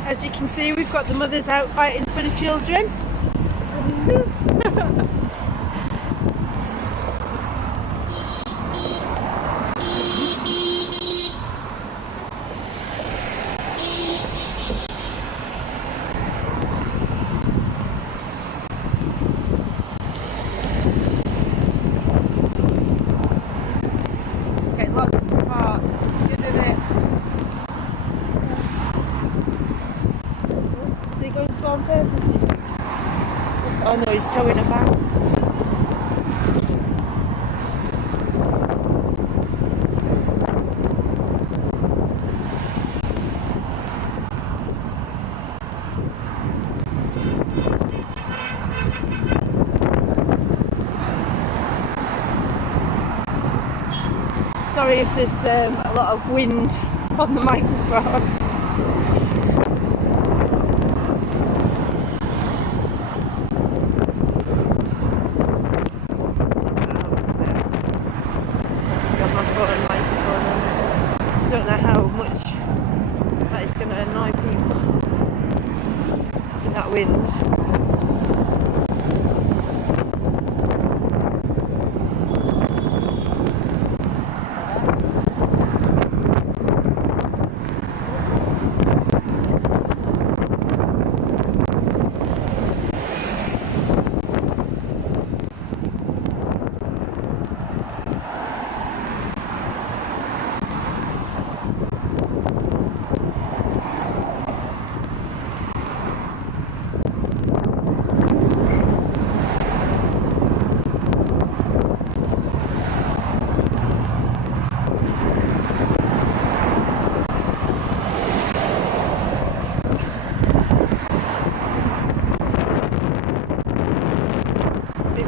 As you can see, we've got the mothers out fighting for the children. Get lots of support. It's good, isn't it? Is he going slow on purpose? Oh no, he's towing about. Sorry if there's a lot of wind on the microphone. I don't know how much that is going to annoy people in that wind.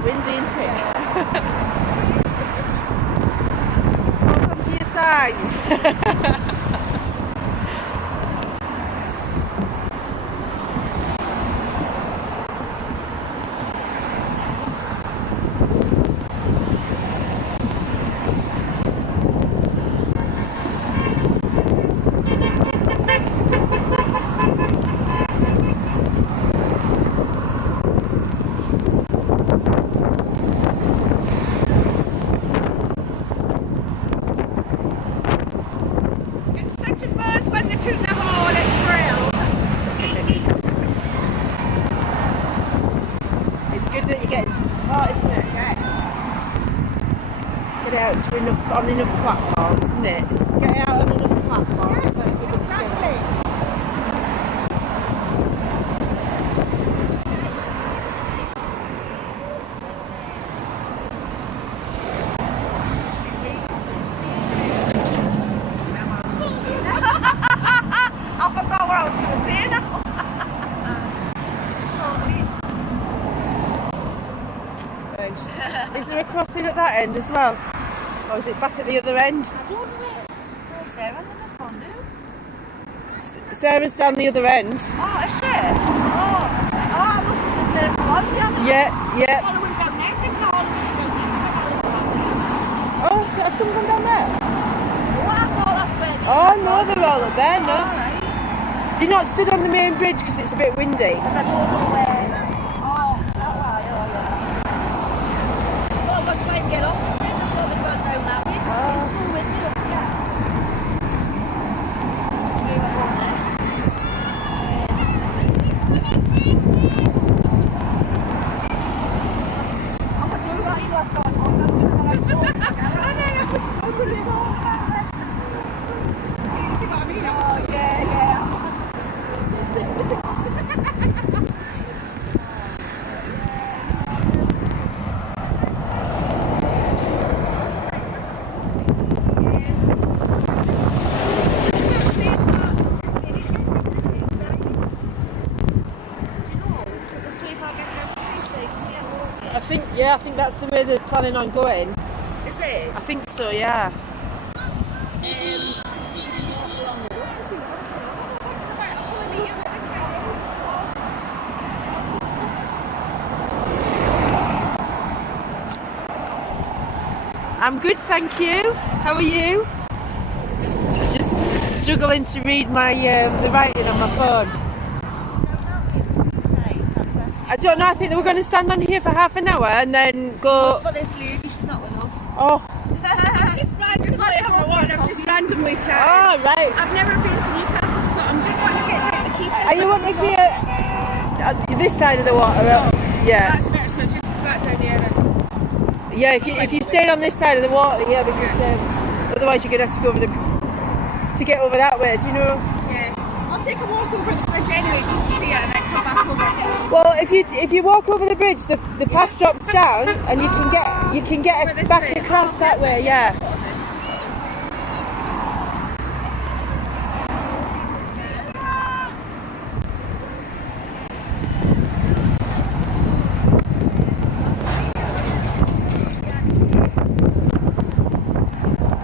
Windy, isn't it? Hold on to your sides. get it out to on enough platforms, isn't it? Get it out on enough platforms. I forgot what I was going to say now. Is there a crossing at that end as well? Or is it back at the other end? I don't know where. Oh, Sarah, and then I've gone now. Sarah's down the other end. Oh, is she? Oh, I must be the first one. The other Yeah. following down there. They've gone all the way down there. Oh, have someone gone down there? Oh, I thought that's where they Oh no, they're all up there, no. Alright. They're not stood on the main bridge because it's a bit windy. Because I don't know where. Oh, that way. Oh, yeah. Well, I'm going to try and get off the bridge. I thought they'd gone down that way. It's so windy up here. Should we go there? I'm going to do that. You must go on home. That's good for my phone. I know, I wish I could have thought about it. See what I mean? Oh, yeah. I think that's the way they're planning on going. Is it? I think so, yeah. I'm good, thank you. How are you? Just struggling to read my the writing on my phone. I don't know, I think they were going to stand on here for half an hour and then go... For this lady, she's not with us. Oh. Just randomly chatting. Oh, right. I've never been to Newcastle, so I'm just wanting to take the keys. Are you wanting to be at this side of the water? Yeah. That's better, so just back down here then. Yeah, if you stayed on this side of the water, yeah, because otherwise you're going to have to go over to get over that way, do you know? Yeah. I'll take a walk over the bridge anyway, just to see it, and then come back over again. Well, if you walk over the bridge, the path drops down, and you can get back across that way. Yeah.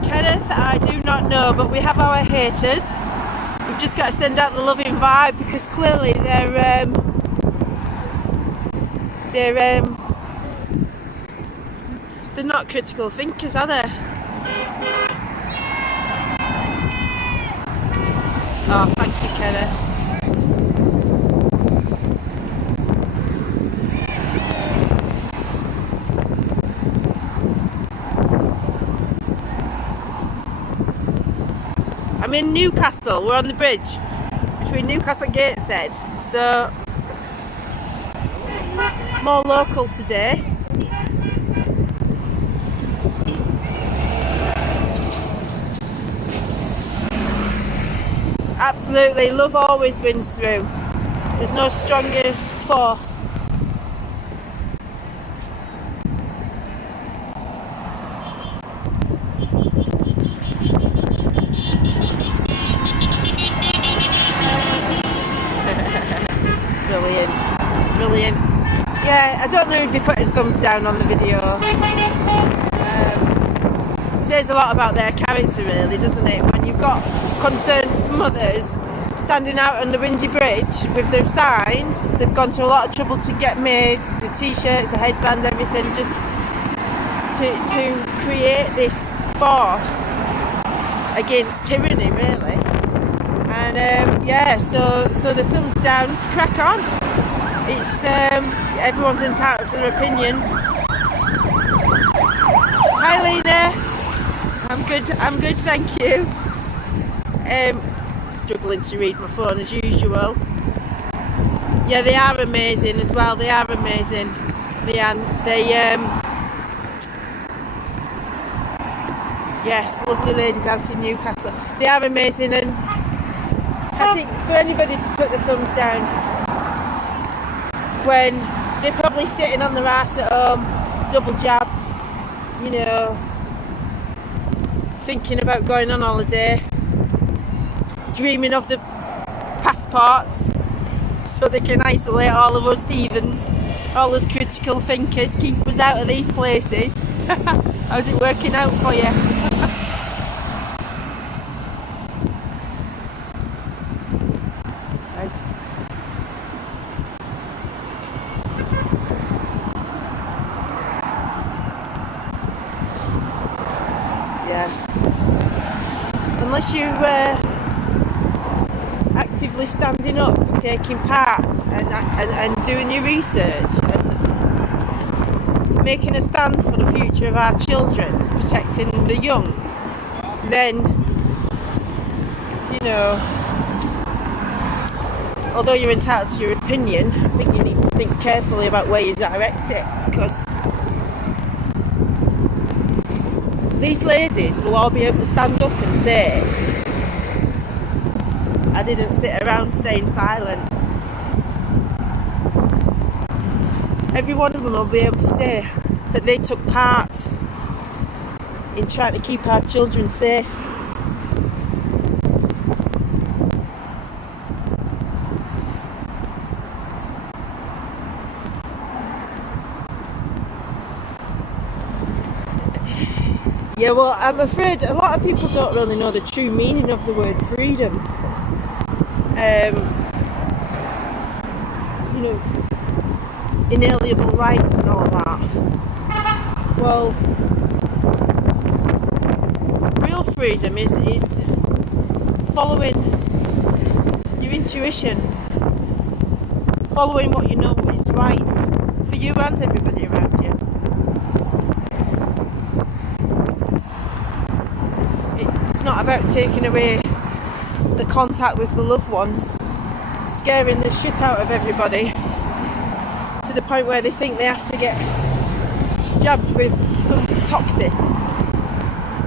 Kenneth, I do not know, but we have our haters. We've just got to send out the loving vibe because clearly they're not critical thinkers, are they? Oh, thank you, Kenneth. I'm in Newcastle. We're on the bridge between Newcastle and Gateshead, so more local today. Absolutely, love always wins through. There's no stronger force. Brilliant. Yeah, I don't know who'd be putting thumbs down on the video. It says a lot about their character really, doesn't it? When you've got concerned mothers standing out on the windy bridge with their signs, they've gone to a lot of trouble to get made, the t-shirts, the headbands, everything, just to create this force against tyranny really. And yeah, so the thumbs down, crack on. It's everyone's entitled to their opinion. Hi Lena, I'm good, thank you. Struggling to read my phone as usual. Yeah, they are amazing as well. They are amazing. They Yes, lovely ladies out in Newcastle. They are amazing, and I think for anybody to put the thumbs down when they're probably sitting on their arse at home, double jabbed, you know, thinking about going on holiday, dreaming of the passports so they can isolate all of us heathens, all us critical thinkers, keep us out of these places. How's it working out for you? Nice. Yes. Unless you actively standing up, taking part, and doing your research and making a stand for the future of our children, protecting the young, then, you know, although you're entitled to your opinion, I think you need to think carefully about where you direct it, because these ladies will all be able to stand up and say, I didn't sit around staying silent. Every one of them will be able to say that they took part in trying to keep our children safe. Yeah, well, I'm afraid a lot of people don't really know the true meaning of the word freedom. You know, inalienable rights and all that. Well, real freedom is following your intuition, following what you know is right for you and everybody around you. It's not about taking away the contact with the loved ones, scaring the shit out of everybody to the point where they think they have to get jabbed with some toxic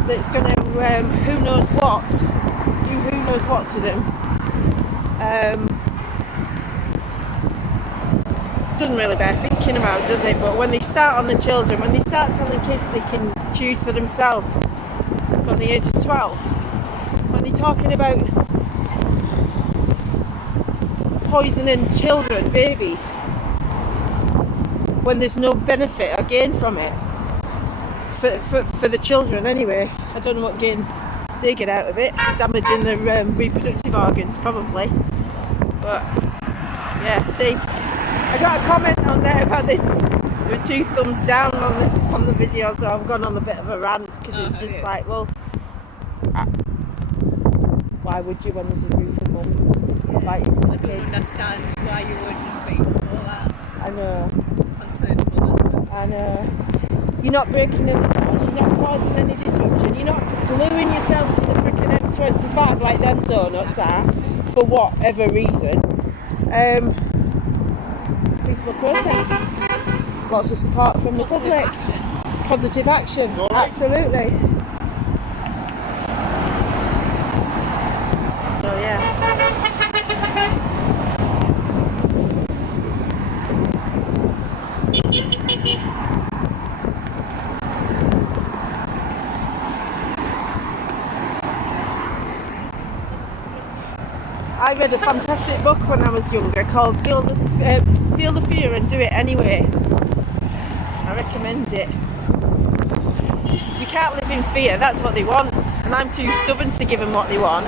that's going to who knows what to them. Doesn't really bear thinking about, does it? But when they start on the children, when they start telling kids they can choose for themselves from the age of 12, when they're talking about poisoning children, babies, when there's no benefit or gain from it for the children anyway. I don't know what gain they get out of it, damaging their reproductive organs probably. But yeah, see, I got a comment on there about this. There were 2 thumbs down on the video, so I've gone on a bit of a rant because it's just like, well, why would you when there's a group of mums fighting for the kids? I don't understand why you wouldn't be all that. I know. Concerned about that. I know. You're not breaking any laws, you're not causing any disruption, you're not gluing yourself to the freaking M25 like them donuts are, for whatever reason. Peaceful protest. Lots of support from the public. Positive action. Absolutely. So yeah. I read a fantastic book when I was younger called Feel the Fear and Do It Anyway. I recommend it. You can't live in fear, that's what they want, and I'm too stubborn to give them what they want.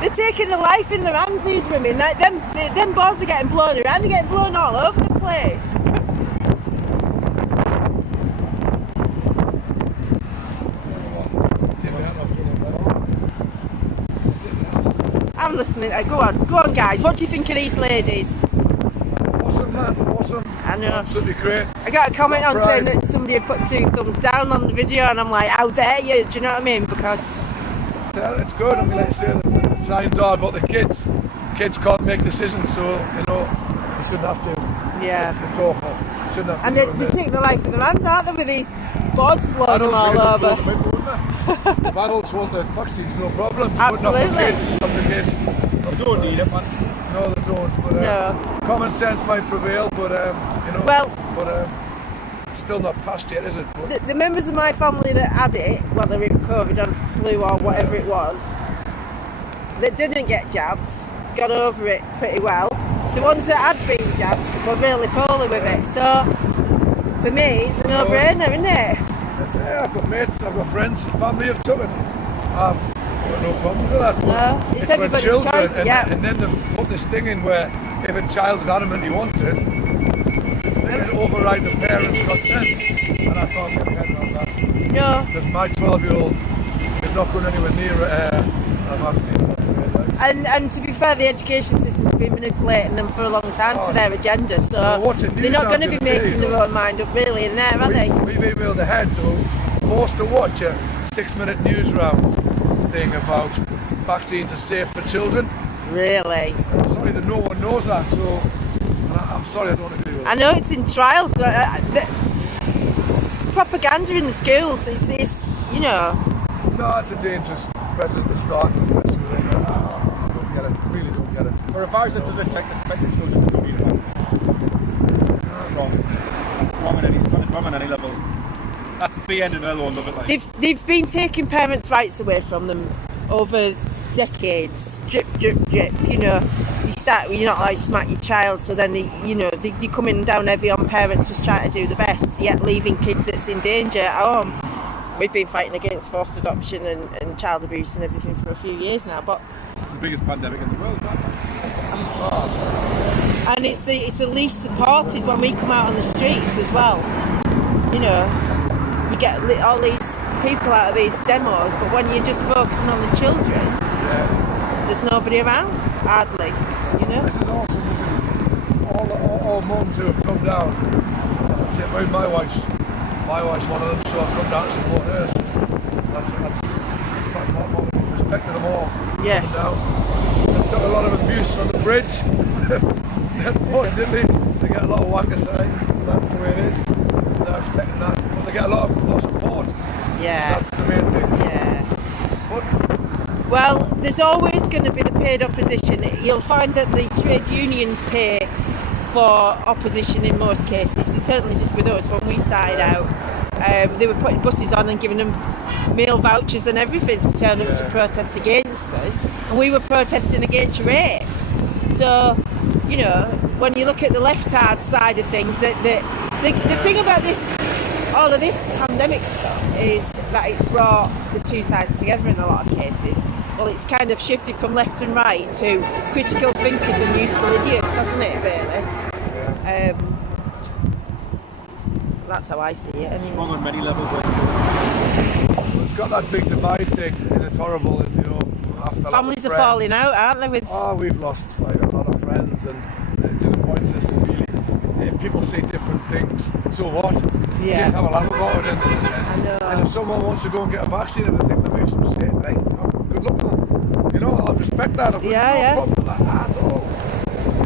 They're taking the life in their hands, these women. Like them boards are getting blown around, they're getting blown all over the place. I'm listening. Go on guys, what do you think of these ladies? Awesome man, awesome. I know. Absolutely great. I got a comment on saying that somebody had put 2 thumbs down on the video, and I'm like, how dare you, do you know what I mean? Because it's good. I mean, like I say, the signs are about the kids. Kids can't make decisions, so you know, you shouldn't have to. Yeah. It's awful. Shouldn't have And to they do it. take their life in their hands, aren't they, with these boards blowing them all Adults over? will blow them in, won't they? Adults want the vaccines, no problem. Absolutely. But not for kids. They don't need it, man. No, they don't. But, No. common sense might prevail, but you know. Well- but it's still not past yet, is it? But, The members of my family that had it, whether it was COVID or flu or whatever it was, that didn't get jabbed, got over it pretty well. The ones that had been jabbed were really poorly with it. So, for me, it's a no-brainer, isn't it? that's it. I've got mates, I've got friends, family have took it. I've got no problem with that. But No, it's for everybody's children, choice, and, yeah. and then they've put this thing in where if a child is adamant he wants it, they can override the parents' consent. And I can't get my head around that. No. Because my 12-year-old is not going anywhere near a vaccine. And to be fair, the education system's been manipulating them for a long time to their agenda, so Well, watching they're not news going to now be the other day, making their own mind up really in there, are they? We've emailed ahead, though, forced to watch a 6-minute news round thing about vaccines are safe for children. Really? I'm sorry that no one knows that, so I'm sorry I don't agree with it. I know it's in trials. The propaganda in the schools is, you know. No, it's a dangerous precedent to start with. I don't get it, really don't get it. For a virus that doesn't affect the children, they don't need it. Wrong. It's wrong on any level. That's the B end of another one, love it like. They've been taking parents' rights away from them over decades. Drip, drip, drip. You know, you're not allowed to smack your child, so then they're coming down heavy on parents just trying to do the best, yet leaving kids that's in danger at home. We've been fighting against forced adoption and child abuse and everything for a few years now, but It's the biggest pandemic in the world, right? and it's the least supported when we come out on the streets as well. You know, we get all these people out of these demos, but when you're just focusing on the children, there's nobody around, hardly, you know. This is awesome, this is all mums who have come down. My wife's one of them, so I've come down to support hers. That's talking about respect to them all. Yes. They took a lot of abuse on the bridge. Unfortunately, they get a lot of wanker signs, but that's the way it is. They're not expecting that, but they get a lot of support. Yeah. That's the main thing. Yeah. But, well, there's always going to be the paid opposition. You'll find that the trade unions pay for opposition in most cases. They certainly did with us when we started out. They were putting buses on and giving them meal vouchers and everything to turn them to protest against us, and we were protesting against rape. So, you know, when you look at the left-hand side of things, the thing about all of this pandemic stuff is that it's brought the two sides together in a lot of cases. Well, it's kind of shifted from left and right to critical thinkers and useful idiots, hasn't it, really? That's how I see it. It's wrong on many levels. it's got that big divide thing, and it's horrible. And you know, families are falling out, aren't they? We've lost like a lot of friends, and it disappoints us. And really, if people say different things, so what? Yeah. Just have a laugh about it. And if someone wants to go and get a vaccine and they think that makes them safe, like, good luck to them. You know, I respect that. I've got no problem with that at all.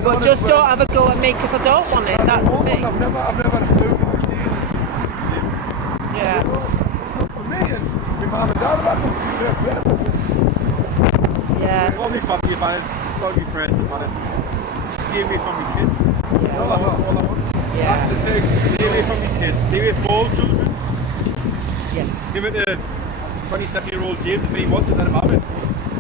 But just don't have a go at me because I don't want it. That's the thing. I've never had a flu vaccine. Yeah. It's not for me. It's my mum and dad have had them. Yeah. All my family have had it, all my friends have had it. Stay away from my kids. Yeah. All I want. Yeah. That's the thing. Stay away from my kids. Stay away from all children. Yes. Give it to 27-year-old James if he wants it, let him have it.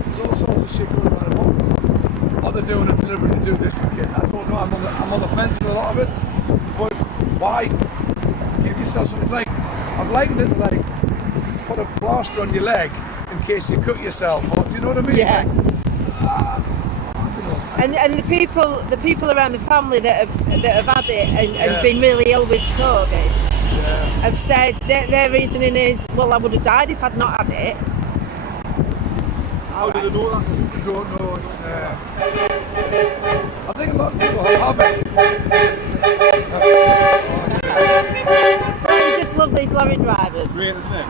There's all sorts of shit going on at the moment. Are they doing it deliberately to do this for kids? I don't know. I'm on the fence with a lot of it. But why? Give yourself something. It's like, I've likened it to like put a plaster on your leg in case you cut yourself. Or, do you know what I mean? Yeah. Like, and the people around the family that have had it and been really ill with COVID have said their reasoning is, well, I would have died if I'd not had it. How do they know that? I don't know. It's, I think a lot of people have it. I just love these lorry drivers. Great, isn't it?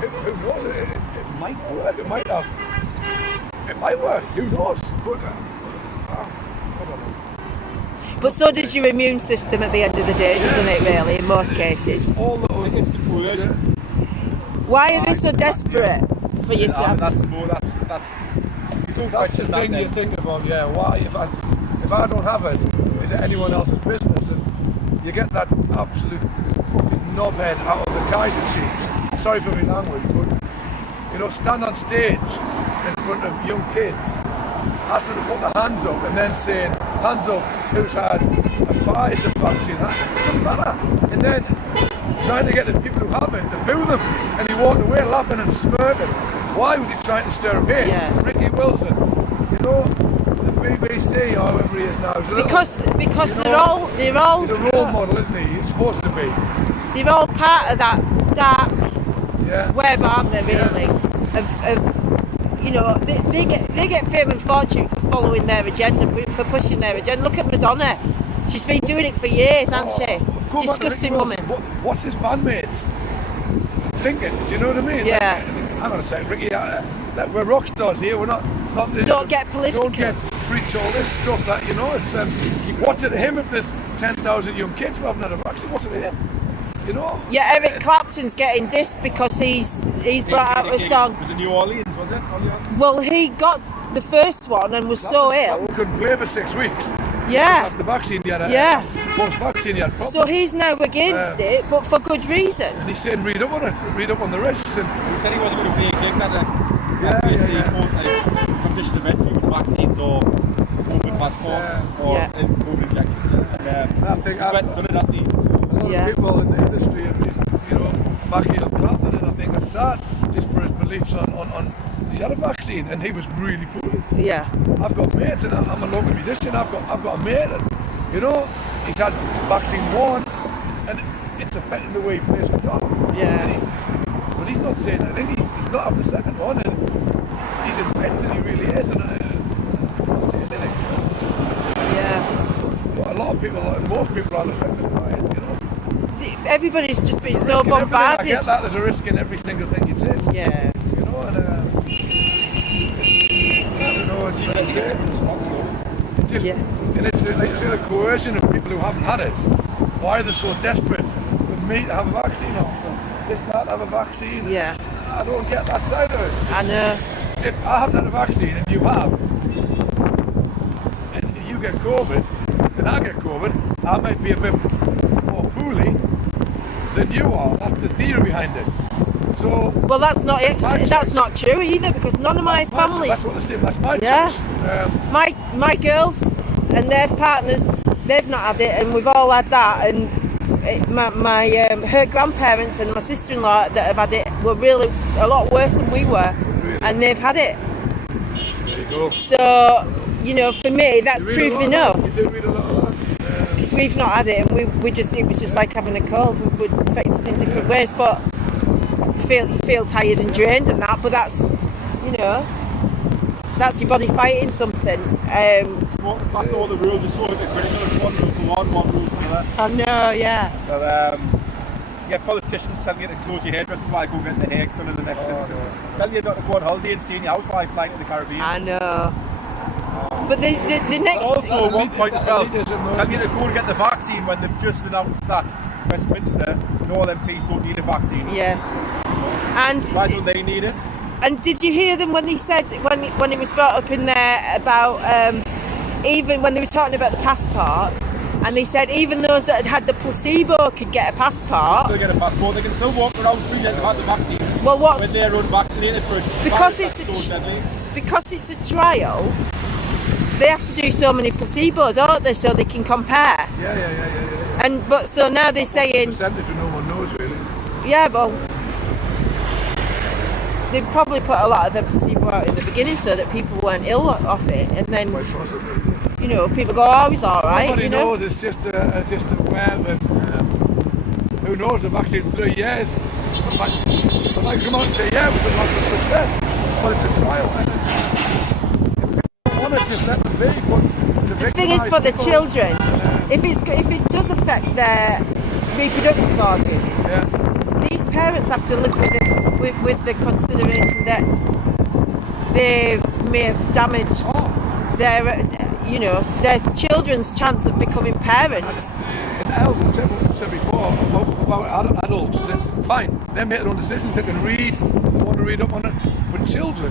Who knows? It might work. It might have. It might work. Who knows? But I don't know. But so does your immune system at the end of the day, doesn't it, really, in most cases? All the It's the coercion. Why are they so desperate for you to have... That's more, that's, you don't That's the question that thing then. you think about, yeah, why, if I don't have it, is it anyone else's business? And you get that absolute fucking knobhead out of the Kaiser chief. Sorry for my language, but, you know, stand on stage in front of young kids, ask them to put their hands up and then saying, hands up, who's had a Pfizer vaccine? It doesn't matter. And then trying to get the people who haven't to boo them. And he walked away laughing and smirking. Why was he trying to stir a bit? Yeah. Ricky Wilson, you know, the BBC or whoever he is now. Because you they're know, all he's a role model, isn't he? He's supposed to be. they're all part of that dark web, aren't they? Really, of you know, they get fame and fortune for following their agenda, for pushing their agenda. Look at Madonna; she's been doing it for years, hasn't she? Disgusting woman. What's his bandmates thinking? Do you know what I mean? Yeah. Hang on a second, Ricky. We're rock stars here. We're not. Don't get political. Don't get preach all this stuff that you know. It's what's it to him if there's 10,000 young kids who haven't had a vaccine? What's it to him? You know. Yeah, Eric Clapton's getting dissed because he's brought out a song. Was it New Orleans? Was it? Well, he got the first one and was so ill. Couldn't play for 6 weeks. Yeah. After vaccine, he had post-vaccine, he had problems. So he's now against it, but for good reason. And he said, read up on it, read up on the risks. And he said he wasn't going to play a gig that condition of entry with vaccines or COVID passports or COVID injections. And I think he's went done it, hasn't he? A lot of people in the industry have just, you know, backing up Clapton, and I think it's sad just for his beliefs on he's had a vaccine and he was really poorly. Yeah. I've got mates and I'm a local musician, I've got a mate and, you know, he's had vaccine 1 and it's affecting the way he plays guitar. Yeah. But he's not saying, I think he's not having the second one and he's intense and he really is and I'm not saying anything. Yeah. But a lot of people, most people are affected by it, you know. Everybody's just been so bombarded. I get that, there's a risk in every single thing you take. Yeah. You know, and I don't know what to say. And it's the coercion of people who haven't had it. Why are they so desperate for me to have a vaccine or for this man to have a vaccine? Yeah. I don't get that side of it. I know. If I haven't had a vaccine and you have, and you get COVID, and I get COVID, I might be a bit more poorly than you are. That's the theory behind it. So well, that's not true either, because none of my families. That's what they say. That's my choice. My girls and their partners, they've not had it, and we've all had that. And her grandparents and my sister-in-law that have had it were really a lot worse than we were, and they've had it. There you go. So you know, for me, that's proof enough. You do read a lot of that. Because we've not had it, and it was just like having a cold. We would affect it in different ways, but you feel tired and drained and that. But that's, you know, that's your body fighting something. Well, the fact that all the rules are so hypocritical, it's one rule for one rule for the other. I know, yeah. But, politicians telling you to close your hairdressers while I go get the hair done in the next instance. No. Tell you not to go on holiday and stay in your house while I fly to the Caribbean. I know. But the next... Also, one point as well, tell you to go and get the vaccine when they've just announced that Westminster and all MPs don't need a vaccine. Yeah. And why don't they need it? And did you hear them when they said, when it was brought up in there about, even when they were talking about the passports, and they said even those that had the placebo could get a passport. Still get a passport. They can still walk around free and have the vaccine. Well, when they're unvaccinated for it. Because it's a trial, they have to do so many placebos, don't they, so they can compare. Yeah. And so now they're saying. Percentage no one knows really. Yeah, well, they probably put a lot of the placebo out in the beginning so that people weren't ill off it, and then you know, people go, oh, he's all right. Nobody you know? knows. It's just a web, and who knows? The vaccine 3 years. I might come out and say, yeah, we've been lots of success, but it's a trial. And if people want to just let them be, but the thing is, for the children, if it does affect their reproductive organs, these parents have to live with the consideration that they may have damaged their, you know, their children's chance of becoming parents. What I said before about adults, fine, they make their own decisions, they can read, they want to read up on it, but children,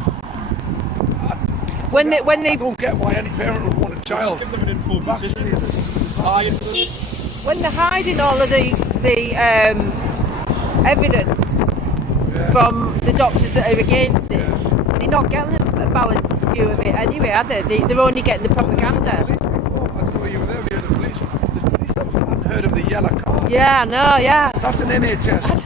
when they I don't get why any parent would want a child. Give them an informed decision. When they're hiding all of the evidence from the doctors that are against it, they're not getting a balanced view of it anyway, are they? They're only getting the propaganda. I don't know, you were there, the police officers hadn't heard of the yellow card. Yeah, no, yeah. That's an NHS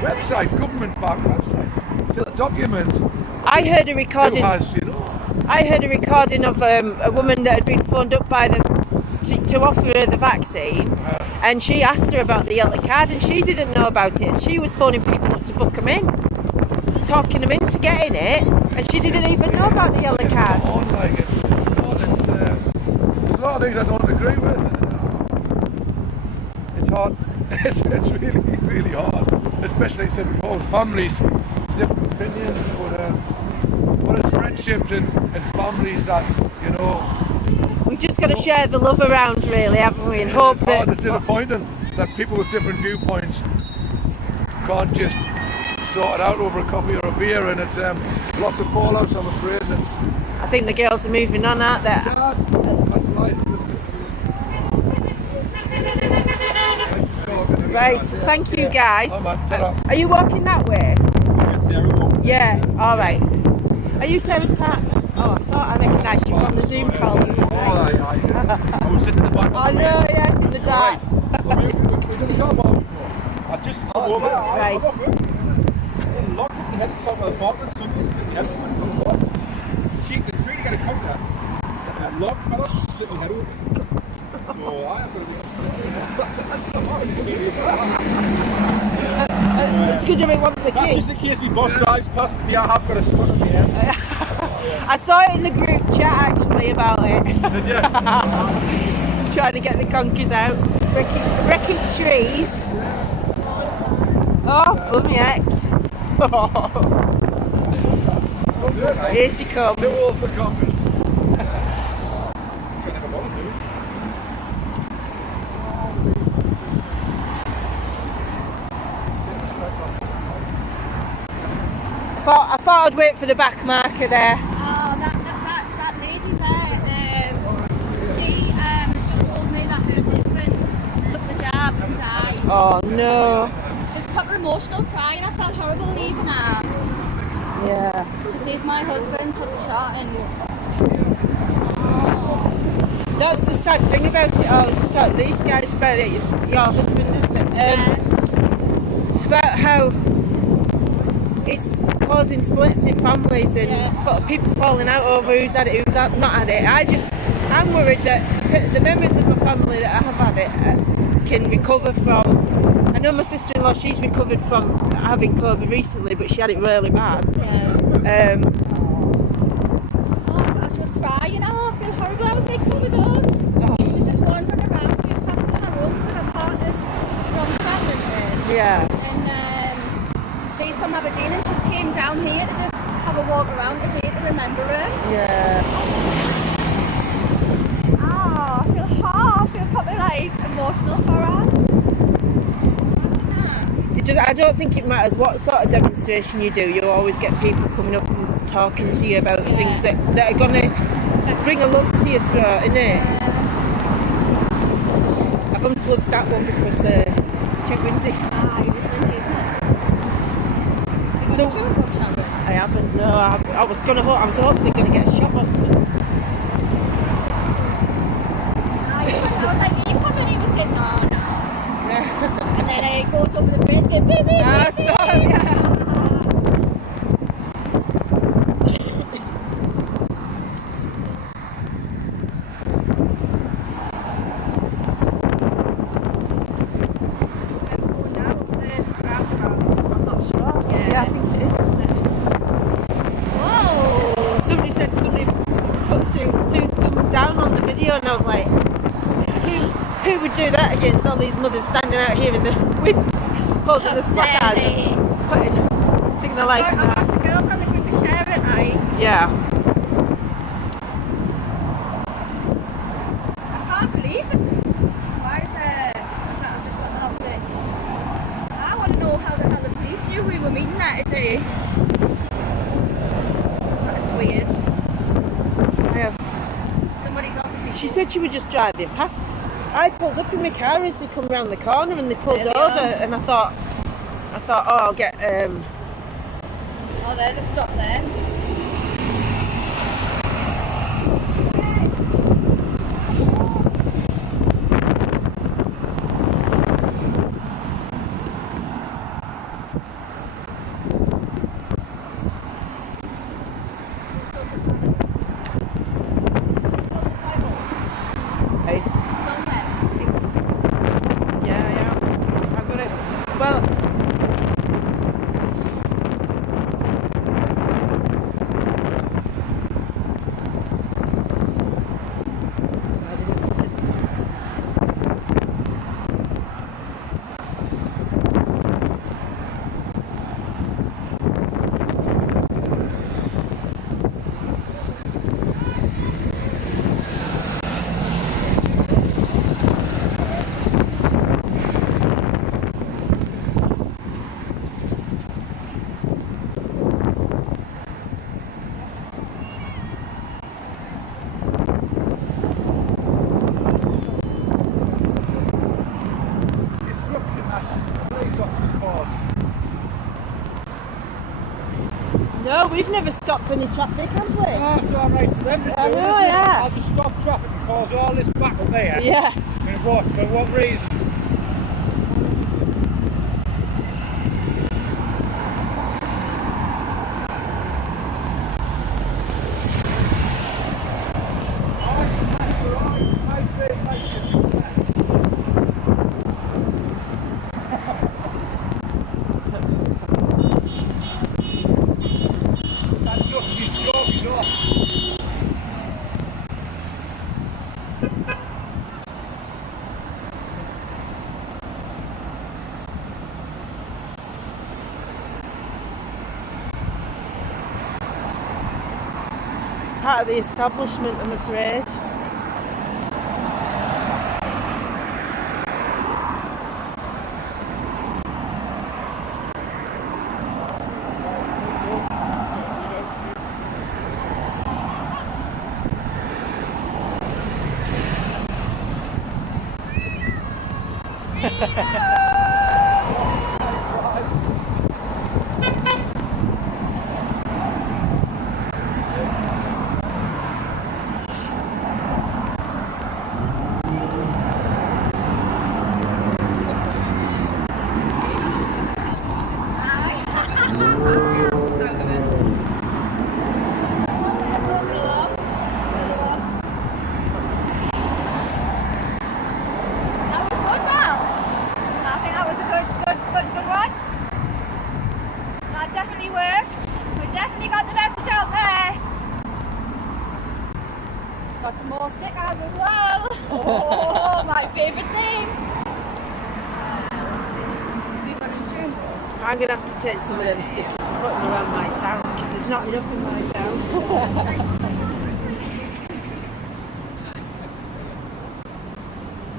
website, government-backed website. It's a document. I heard a recording. Who has, you know, I heard a recording of a woman that had been phoned up by to offer her the vaccine, and she asked her about the yellow card, and she didn't know about it, and she was phoning people up to book them in, talking them into getting it, and she didn't even know about the yellow card. There's a lot of things I don't agree with. It's hard. It's really, really hard, especially, like I said before, with families, different opinions, but it's friendships and families that, you know, We've just got to share the love around, really, haven't we? And hope that. It's disappointing that people with different viewpoints can't just sort it out over a coffee or a beer, and it's lots of fallouts, I'm afraid. And it's, I think the girls are moving on, aren't they? that's life. Right, thank you guys. Are you walking that way? Yeah, alright. Are you Sarah's partner? Oh, I thought I recognised you from the Zoom call. I was sitting in the back. Oh no, yeah, in the dark. I've just come over. Right. Locked up the head and sort of apartment, somebody's split the head open. She can try to get a contact. And locked fell off, split the head open. So I have got to be It's good to be one of the That's kids. just in case my boss drives past the day I have got a spot on the head. I saw it in the group chat actually about it. Did you? Trying to get the conkers out. Wrecking trees. Oh, bloody heck. Here she comes. Too old for conkers. I thought I'd wait for the back marker there. Oh, that lady there, she told me that her husband took the jab and died. Oh no. She was proper emotional crying. I felt horrible leaving her. Yeah. She says my husband took the shot and... That's the sad thing about it. I was just talking to these guys about it. It's your husband, isn't it? About how it's causing splits in families and people falling out over who's had it, who's not had it. I'm worried that the members of my family that have had it can recover from. I know my sister-in-law, she's recovered from having COVID recently, but she had it really bad. I was just crying. Oh, I feel horrible. I was like, come with us. She's just wandering around Newcastle on her own because her partner's from Travelling. Yeah. And she's from Aberdeen and just came down here to just have a walk around today to remember her. Yeah. Oh, I feel probably like emotional for her. I don't think it matters what sort of demonstration you do. You'll always get people coming up and talking to you about things that are going to bring a lump to your throat, innit? I've unplugged that one because it's too windy. It is windy, isn't it? So, I haven't. No, I was hopefully going to get a shot or something. I was like, are you coming? He was getting on. And then he goes over the bridge, beep, beep, beep, Yeah, I think it is. Whoa! Somebody put two thumbs down on the video, and I was like, who would do that against all these mothers standing out here in the wind, holding the placard, taking their life in their hands? The girls on the group are sharing, Yeah. Saturday. That's weird. Yeah. Somebody's obviously. She said she was just driving past. I pulled up in my car as they come round the corner and they pulled over, and I thought, oh, I'll get. Oh, they'd have stopped there. Hey. Yeah. I've got it. Well. No, we've never stopped any traffic, have we? Oh, it's alright for them to do, I know, isn't it? yeah. I'll just stop traffic and cause all this battle there. Yeah. And what? For what reason? Part of the establishment, I'm afraid. Got some more stickers as well. Oh, my favourite thing. I'm going to have to take some of them stickers and put them around my town because there's not enough in my town.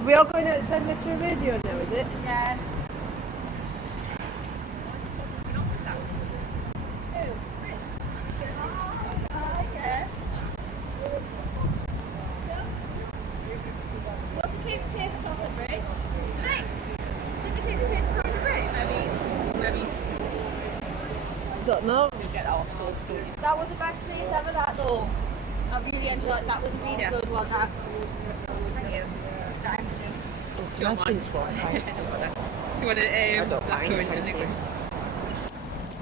We all going to Cemetery Radio now, is it? Yeah. Don't know. That was the best place ever, that though. I really enjoyed that. Was a really good one, that. Thank you. Do you want one? Do you want to black or in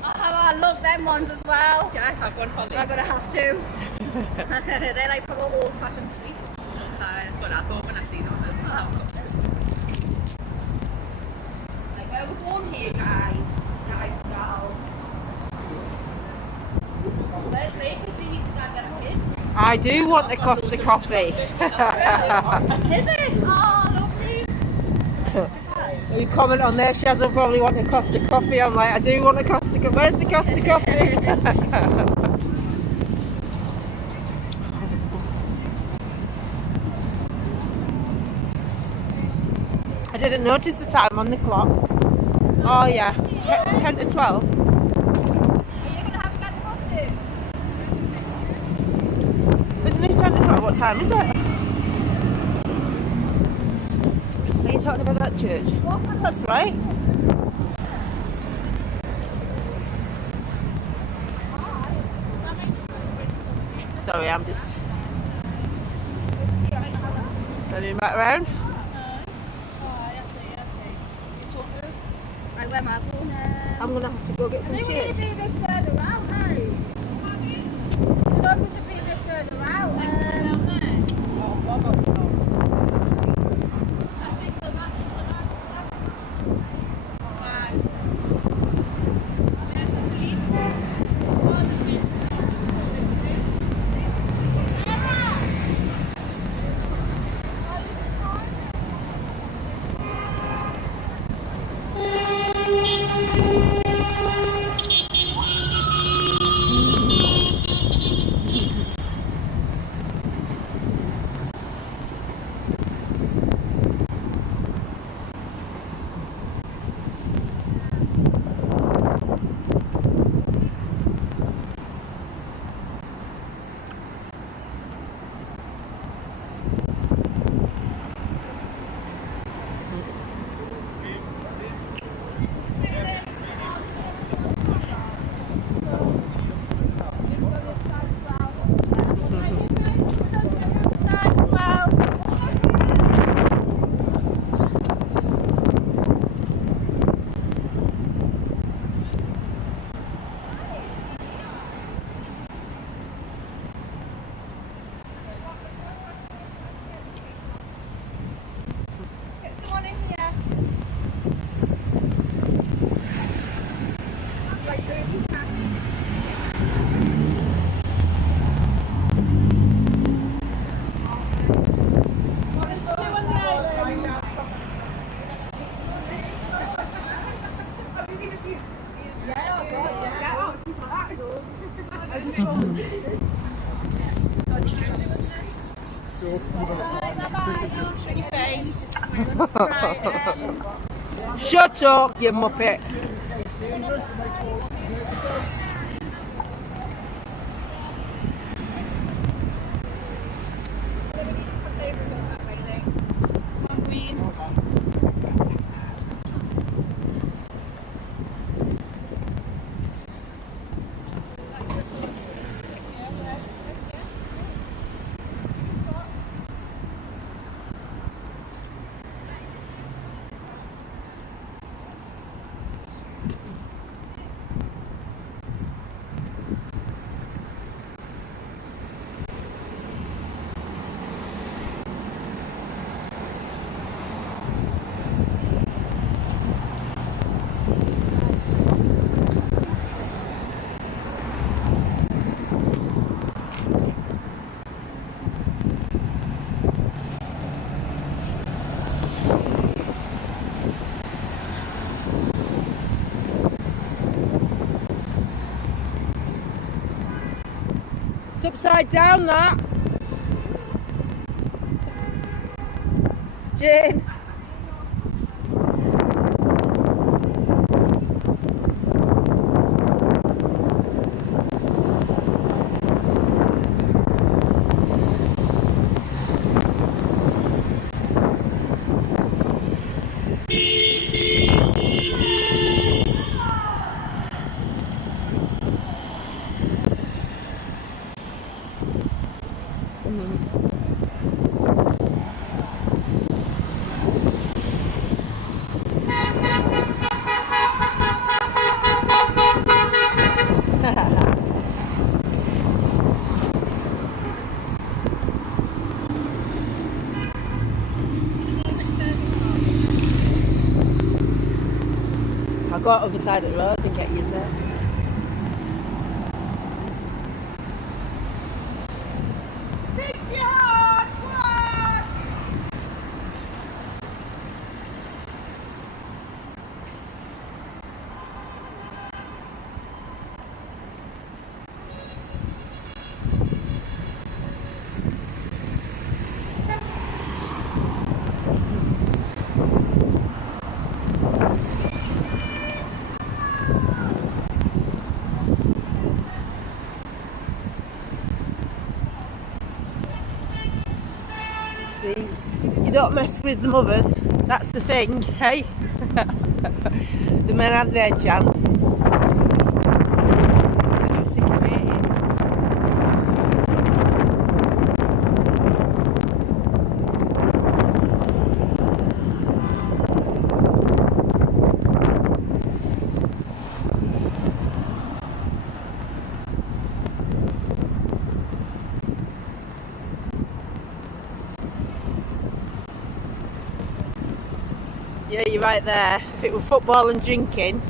Oh, I love them ones as well. Can I have one, Holly? I'm gonna have to. They're like proper old-fashioned sweets. That's what I thought when I seen them. Like, where we're going here, guys and gals. Where's Lee? Because she needs to go and get a kid. I do want the Costa coffee. Is it? Oh, lovely. You comment on there, Shaz will probably want a Costa coffee. I'm like, I do want a Costa coffee. Where's the Costa coffee? I didn't notice the time on the clock. Oh yeah, 10 to 12. What time is it? Are you talking about that church? That's right. Sorry, I'm just turning back around. Right, where am I going? I'm gonna have to go get some I think we need to chips. be a bit further out, no? I don't know if we should be a bit further out. Shut up, you muppet. It's upside down, that. Jane. I'll go other side of the road and get you there. You don't mess with the mothers. That's the thing, hey? The men had their chance. They're not sick of waiting. Yeah, you're right there. If it were football and drinking.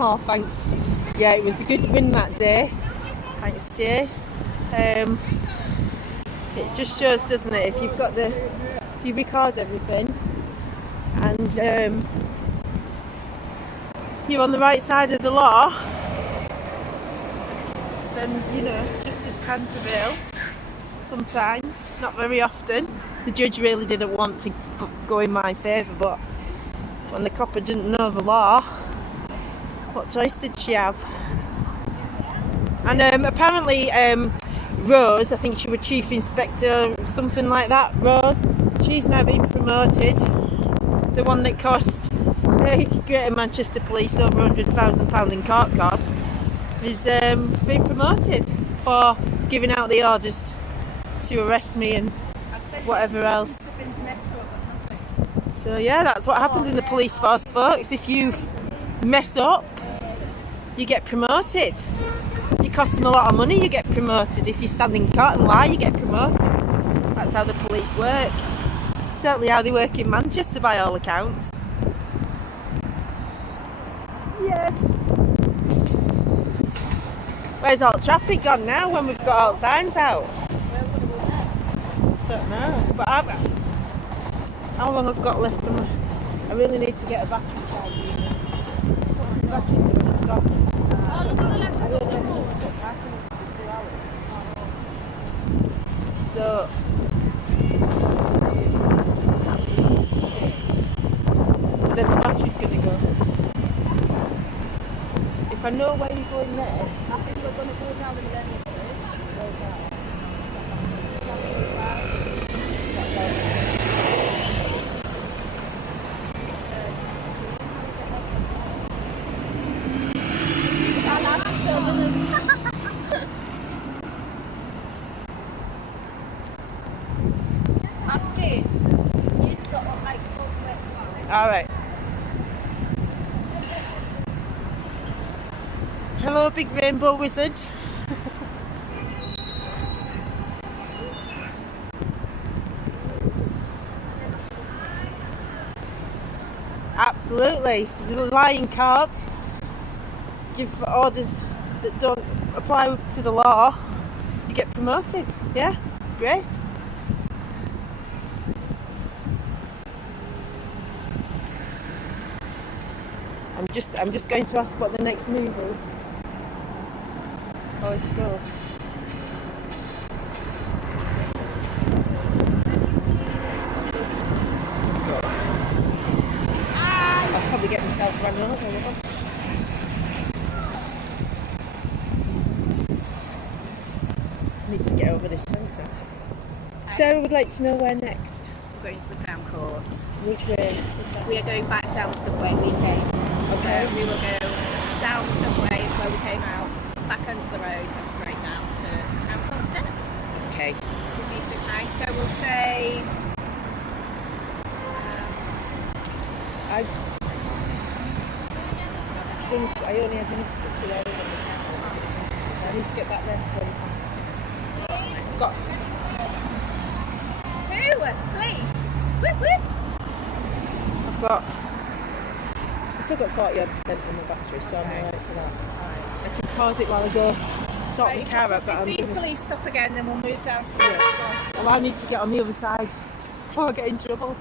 Oh, thanks. Yeah, it was a good win that day. Thanks, Jace. It just shows, doesn't it, if you've got if you record everything and you're on the right side of the law, then, you know, justice can prevail sometimes, not very often. The judge really didn't want to go in my favour, but when the copper didn't know the law, what choice did she have? And apparently Rose, I think she was chief inspector, something like that, Rose, she's now been promoted. The one that cost Greater Manchester Police over £100,000 in court costs is being promoted for giving out the orders to arrest me and whatever else. So yeah, that's what happens in the police force, folks. If you mess up, you get promoted. You cost them a lot of money, you get promoted. If you stand in court and lie, you get promoted. That's how the police work. Certainly how they work in Manchester by all accounts. Yes. Where's all traffic gone now when we've got all signs out? Don't know. But how long I've got left? I really need to get a battery charge. The battery's going to stop. So then the battery's going to go. If I know where you're going there, I think we're going to go down the Millennium Bridge. Alright. Hello, big rainbow wizard. Absolutely. The lying cards give orders that don't apply to the law. You get promoted. Yeah, it's great. I'm just going to ask what the next move is. How does it go? I'll probably get myself running over. Need to get over this fence. So we'd like to know where next. We're going to the Crown Court. Which way? We are going back down the subway we came. Okay. So we will go down the subway where we came out, back under the road and straight down to Crown Court steps. Okay. Would be so nice. So we'll say I think I only had enough to get 2 hours on the camera. So I need to get back there for 20 past. Got police! Whip whip! I've still got 40% on the battery, so I'm alright for that. I can pause it while I go sort the car out, but If these police stop again, then we'll move down to the restaurant. well, I need to get on the other side before I get in trouble.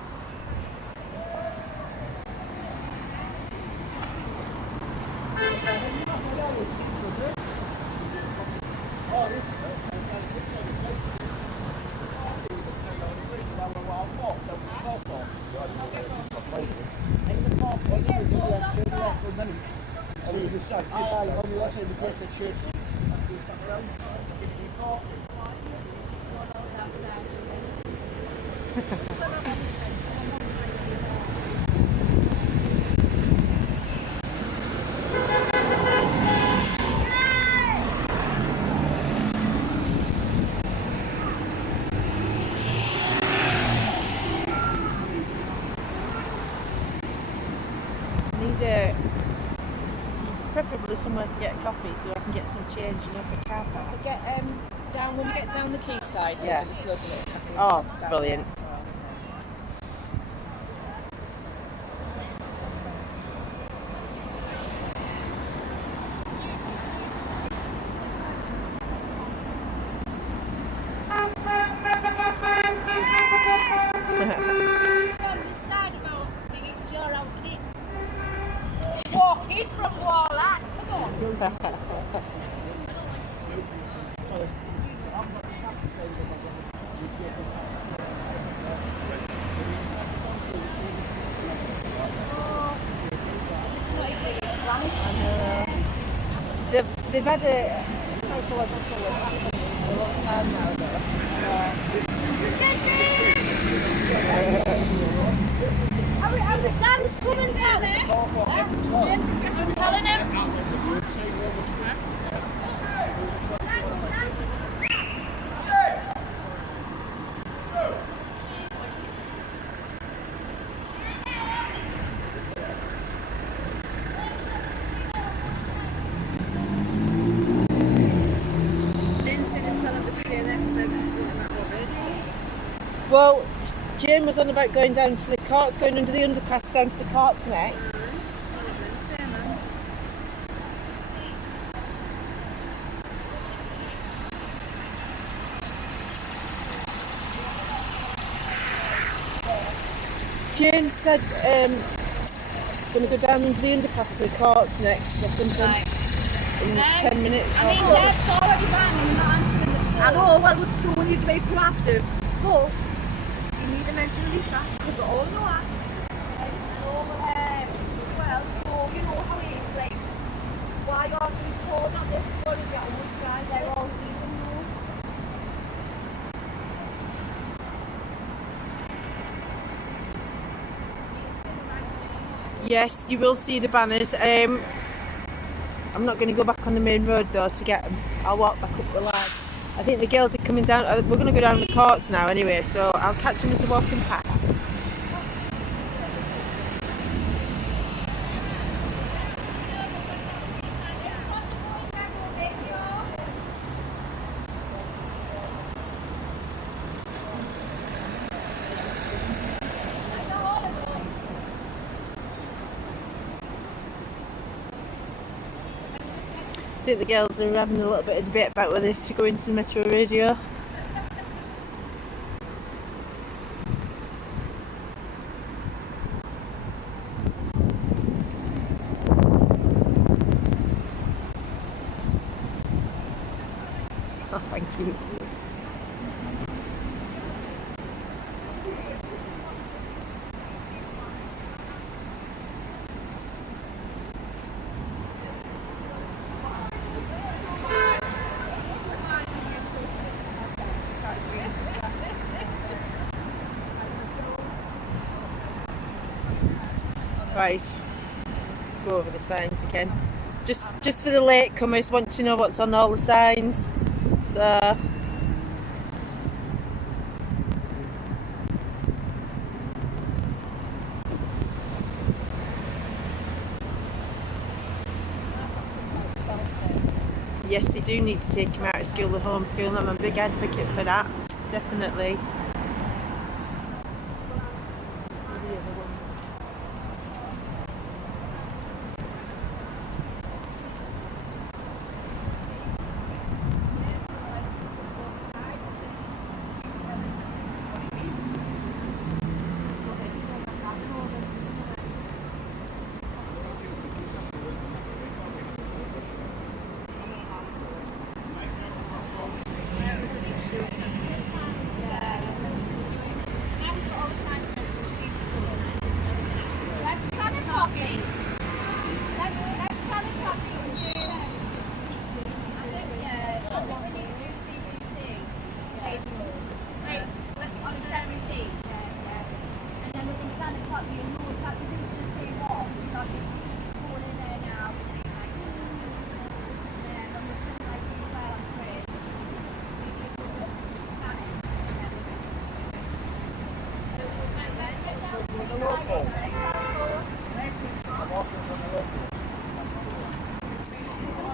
Preferably somewhere to get a coffee so I can get some change for car park. We get down when we get down the quayside. Yeah. There's loads of little cafe Oh, shops down brilliant. there, so. Walking from Warlock. Come on. They've had a long time now though. Dan's coming down there. I'm telling him. Well, Jane was on about going down to the carts, going under the underpass down to the carts next. Jane said going to go down under the underpass to the carts next or something in 10 minutes. I mean, Dad's already banging and not answering the phone. I know, well, with someone you'd be proactive, but you need to mention Lisa, because all know her. Well, so you know how it is, like, why aren't we called on this one and the other one's guys? They're all even know. Yes, you will see the banners. I'm not going to go back on the main road though to get them. I'll walk back up the line. I think the girls are coming down. We're going to go down the courts now anyway, so I'll catch them as they're walking past. think the girls are having a little bit of debate about whether to go into Metro Radio. Oh, thank you. Right, go over the signs again. Just for the latecomers, want to know what's on all the signs. So yes, they do need to take him out of school and homeschool, and I'm a big advocate for that, definitely.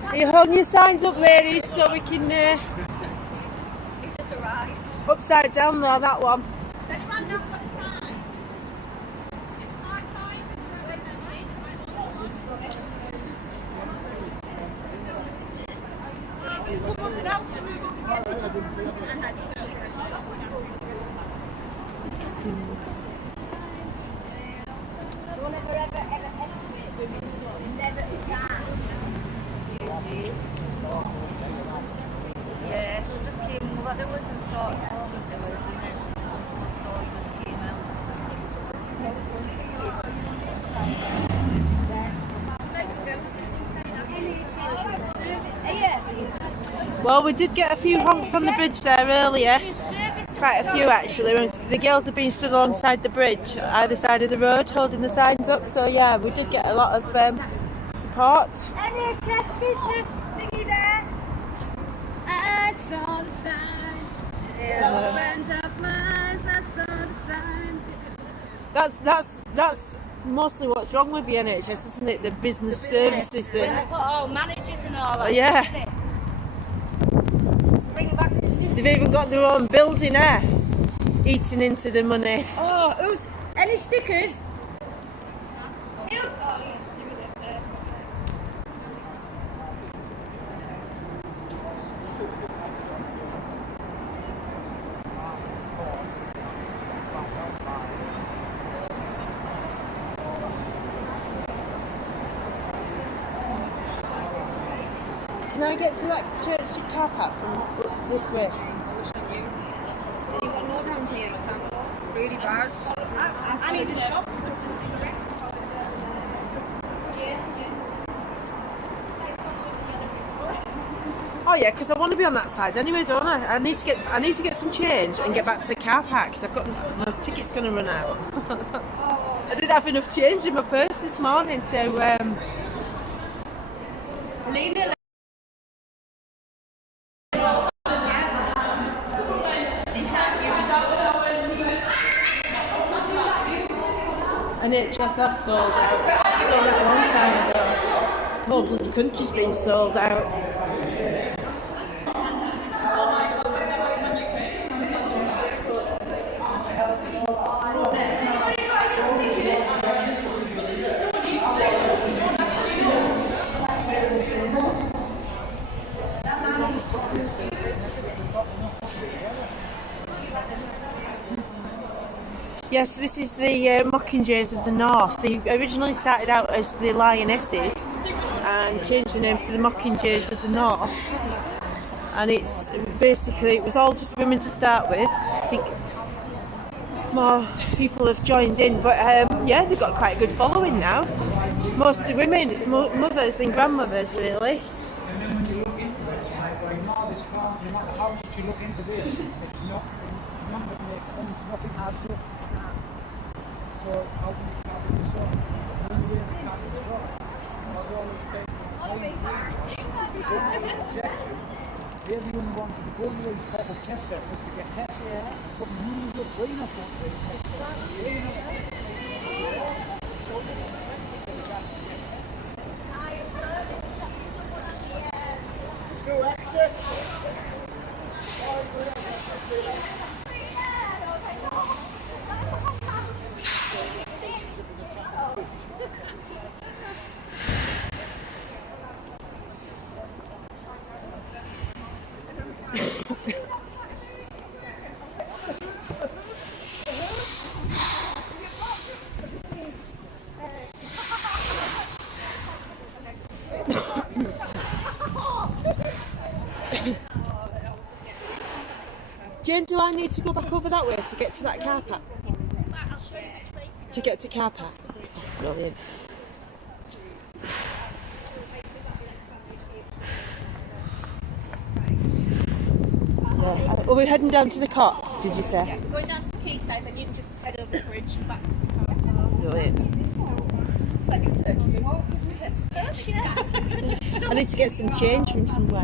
Are you holding your signs up, ladies, so we can upside down though, that one. Yeah, she just came over to us and started talking to us, and then the story just came out. Well, we did get a few honks on the bridge there earlier. Quite a few actually. The girls have been stood alongside the bridge, either side of the road, holding the signs up. So yeah, we did get a lot of support. NHS business thingy there. I saw the sign. It opened up my eyes. I saw the sign. That's mostly what's wrong with the NHS, isn't it? The business services thing. Put all managers and all that. Yeah. Bring back the system. They've even got their own building there, eating into the money. Oh, who's any stickers? Can I get to that church car park from this way? You got no around here, Sam. Really bad. I need a shop. Oh yeah, because I want to be on that side anyway, don't I? I need to get some change and get back to the car park because I've got my ticket's going to run out. I didn't have enough change in my purse this morning to. NHS have sold out. Sold out a long time ago. The whole bloody country's been sold out. Yes, this is the Mockingjays of the North. They originally started out as the Lionesses and changed the name to the Mockingjays of the North. And it's basically, it was all just women to start with. I think more people have joined in, but yeah, they've got quite a good following now. Mostly women, it's mothers and grandmothers really. Everyone wants to go to a couple test set to get tested. But you look way enough let's go exit. Jane, do I need to go back over that way to get to that car park? To get to car park? Oh, brilliant. Well, we're heading down to the Cots, did you say? Yeah, going down to the quayside, then you can just head over the bridge and back to the car park. Brilliant. It's like a circular walk, isn't it? Yes, yeah. I need to get some change from somewhere.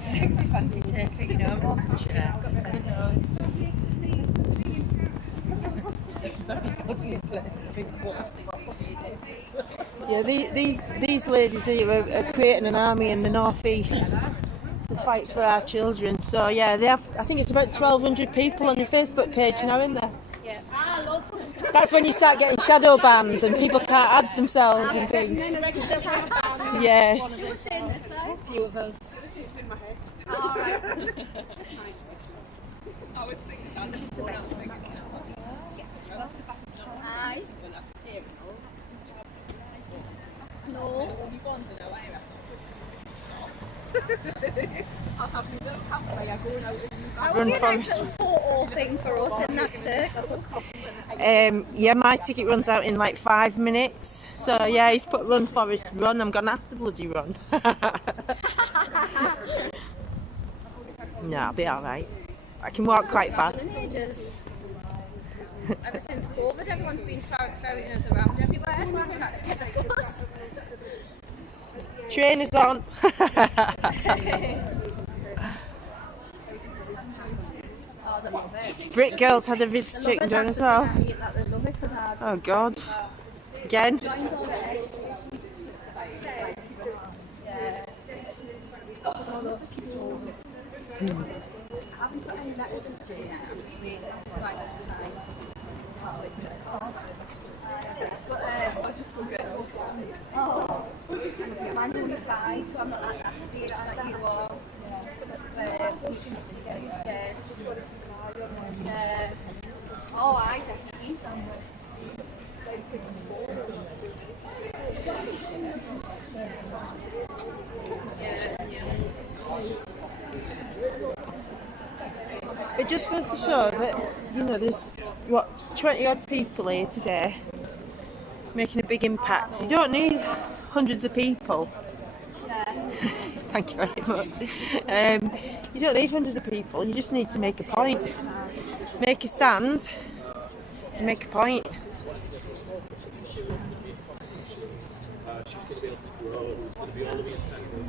Sexy fancy taker, you know, sure. Yeah, these ladies here are creating an army in the northeast to fight for our children. So yeah, they have. I think it's about 1,200 people on the Facebook page now, isn't there? Yes. That's when you start getting shadow banned and people can't add themselves and things. Yes. You were saying this, right? A few of us. It was just in my head. Alright. I was thinking that, just the one I was thinking. Aye. No. I'll have a little campfire going out in That would be a nice little photo thing for us in that circle. Yeah, my ticket runs out in like 5 minutes. So yeah, he's put run Forest run. I'm gonna have to bloody run. No, I'll be alright. I can walk quite fast. Ever since COVID, everyone's been ferreting us around everywhere, so I'm trying to get the bus. Trainers on. Brick Girls had a vid taken down as well. Oh God. Again. I'm only 5, so I'm not like that stage that you are. Oh, I definitely. It just goes to show that, you know, there's, what, 20 odd people here today making a big impact. You don't need hundreds of people. Thank you very much. You don't need hundreds of people, you just need to make a point. Make a stand and make a point. She's going to be able to grow, it's going to be all the way incentive.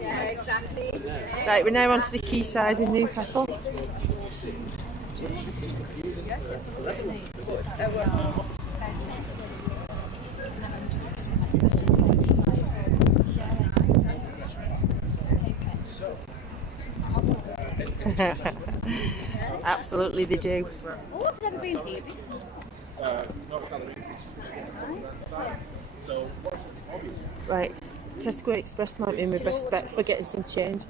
Yeah, exactly. Right, we're now on to the quayside in Newcastle. Absolutely they do. Oh, I've never been here before. Not salary. So, what's the hobbies? Right, Tesco Express might be my best bet for getting some change.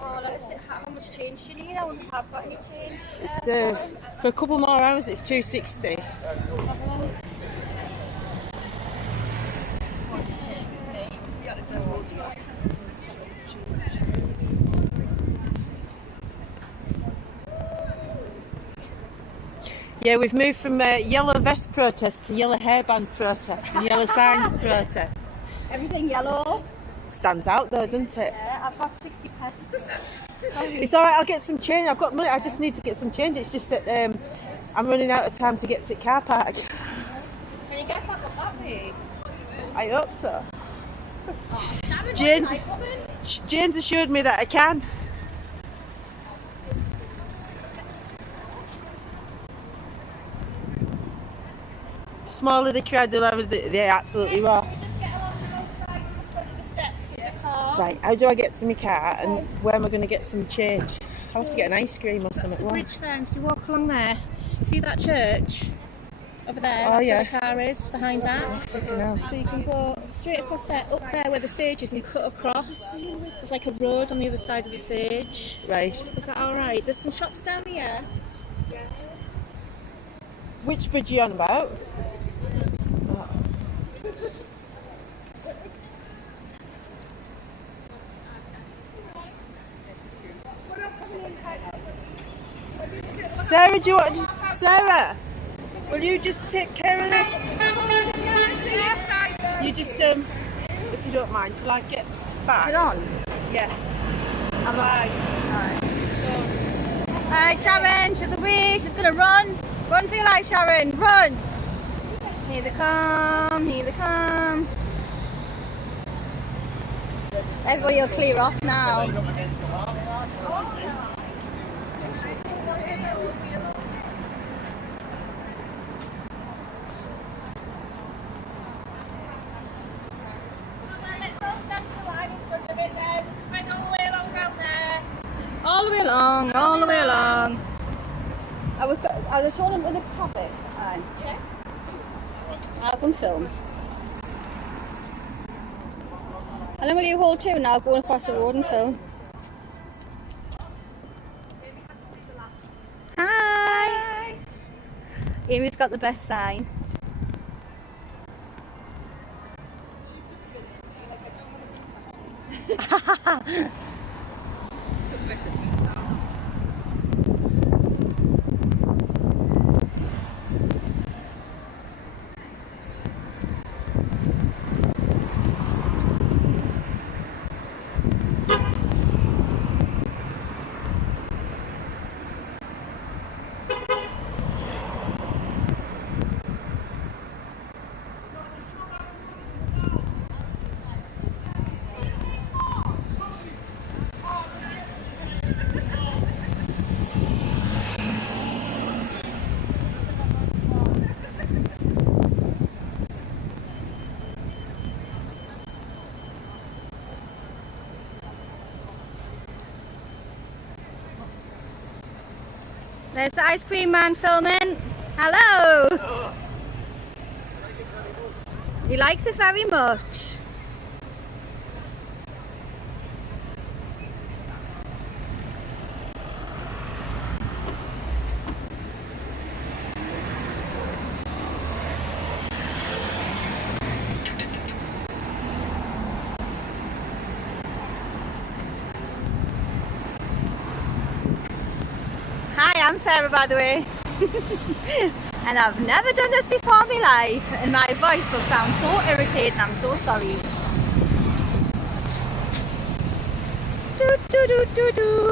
Oh, let's see how much change do you need? I wouldn't have got any change. It's for a couple more hours. It's £2.60. Yeah, we've moved from yellow vest protest to yellow hairband protest and yellow signs protest. Everything yellow. Stands out though, doesn't it? Yeah, I've got 60 pence. It's alright, I'll get some change. I've got money, I just need to get some change. It's just that I'm running out of time to get to the car park. Can you get back up that way? I hope so. Oh, Sharon, Jane's assured me that I can. Smaller the crowd, the louder they absolutely were. Just get along the both sides of the front of the steps of the car. Right, how do I get to my car and where am I going to get some change? I'll have to get an ice cream or something. The bridge then, if you walk along there, see that church over there? That's where the car is, behind that. So you can go straight across there, up there where the sage is and cut across. There's like a road on the other side of the sage. Right. Is that alright? There's some shops down here. Which bridge are you on about? Sarah, do you want to, Sarah, will you just take care of this? You just, if you don't mind, till I get back. Is it on? Yes. I'm Bye. Alright, Sharon, she's away, she's gonna run. Run for your life, Sharon, run! Here they come, here they come. Everybody will clear off now. All the way along, all the way along. I was showing them with the topic. Yeah. I'll go and film. And then will you hold two and I'll go across the road and film. Hi! Amy's got the best sign. There's the ice cream man filming. Hello! He likes it very much. Hi, I'm Sarah, by the way. And I've never done this before in my life, and my voice will sound so irritating. I'm so sorry.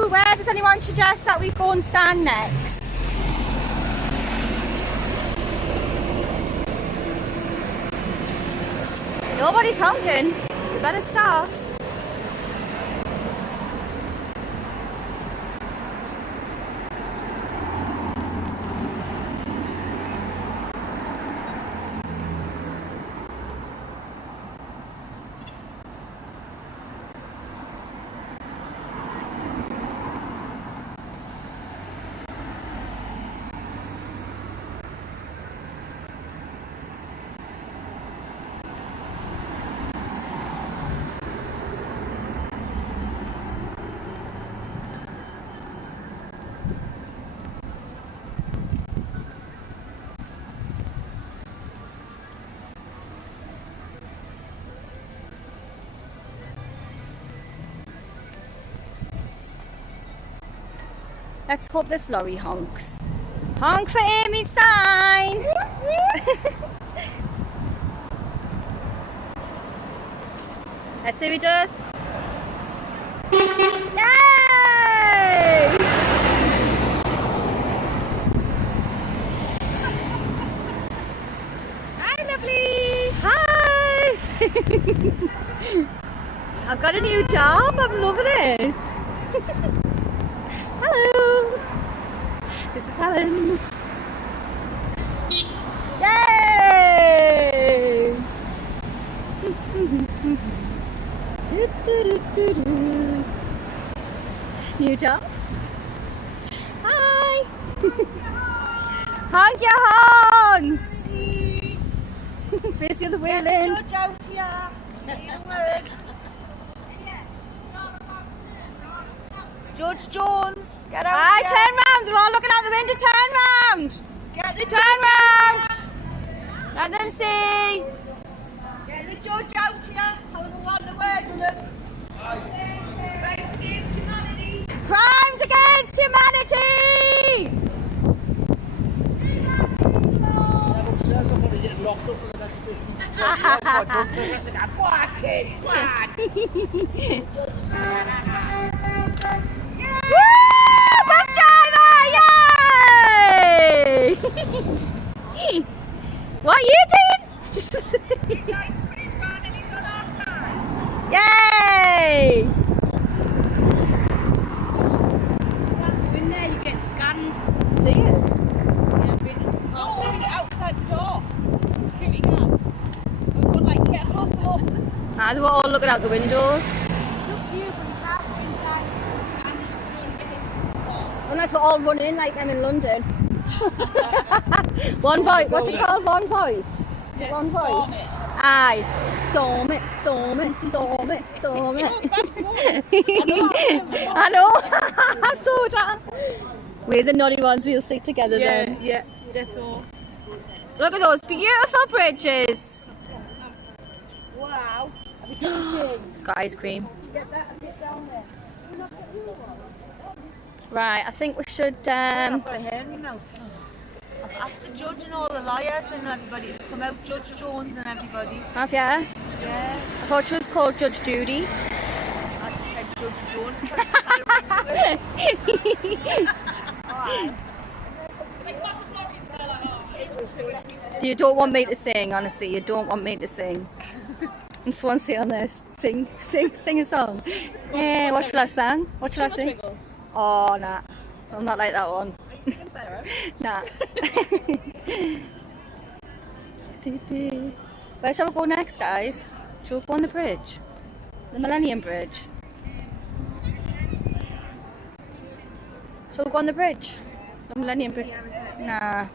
Where does anyone suggest that we go and stand next? Nobody's honking. We better start. Let's hope this lorry honks. Honk for Amy's sign! Let's see if he does. Yay! Hi, lovely! Hi! I've got a new job, I'm loving it. Hello! This is Helen. Yay! New job. Hi! Honk your horns! Face the other way, Lynn. George out here. George Jones, get out Hi, here. turn round. They're all looking out the window. Turn round. Get the Turn round. Let them see. Get the George out here. Tell them I want the word in them. Crimes against humanity. Says I'm going to get locked up for the next 50 Woo! Bus driver! Yay! What are you doing? Yay! In there you get scanned. Do you? Oh, outside the door. Security guards. We're going like, get across the look. Ah, they were all looking out the windows. Unless we're all running like them in London. One voice. What's it called? One voice. Is it one voice? Aye. Storm it, storm it, storm it, storm it. I know. I saw that. We're the naughty ones. We'll stick together then. Yeah, definitely. Look at those beautiful bridges. Wow. It's got ice cream. Right, I think we should. I've got a hair in my mouth. I've asked the judge and all the lawyers and everybody to come out, Judge Jones and everybody. Have you? Yeah. I thought she was called Judge Judy. I just said Judge Jones. You don't want me to sing, honestly. You don't want me to sing. I'm Swansea on this. Sing a song. Yeah, what shall I sing? What shall I sing? Oh, nah. I'm not like that one. Nah. Where shall we go next, guys? Shall we go on the bridge? The Millennium Bridge? Shall we go on the bridge? The Millennium Bridge? Nah.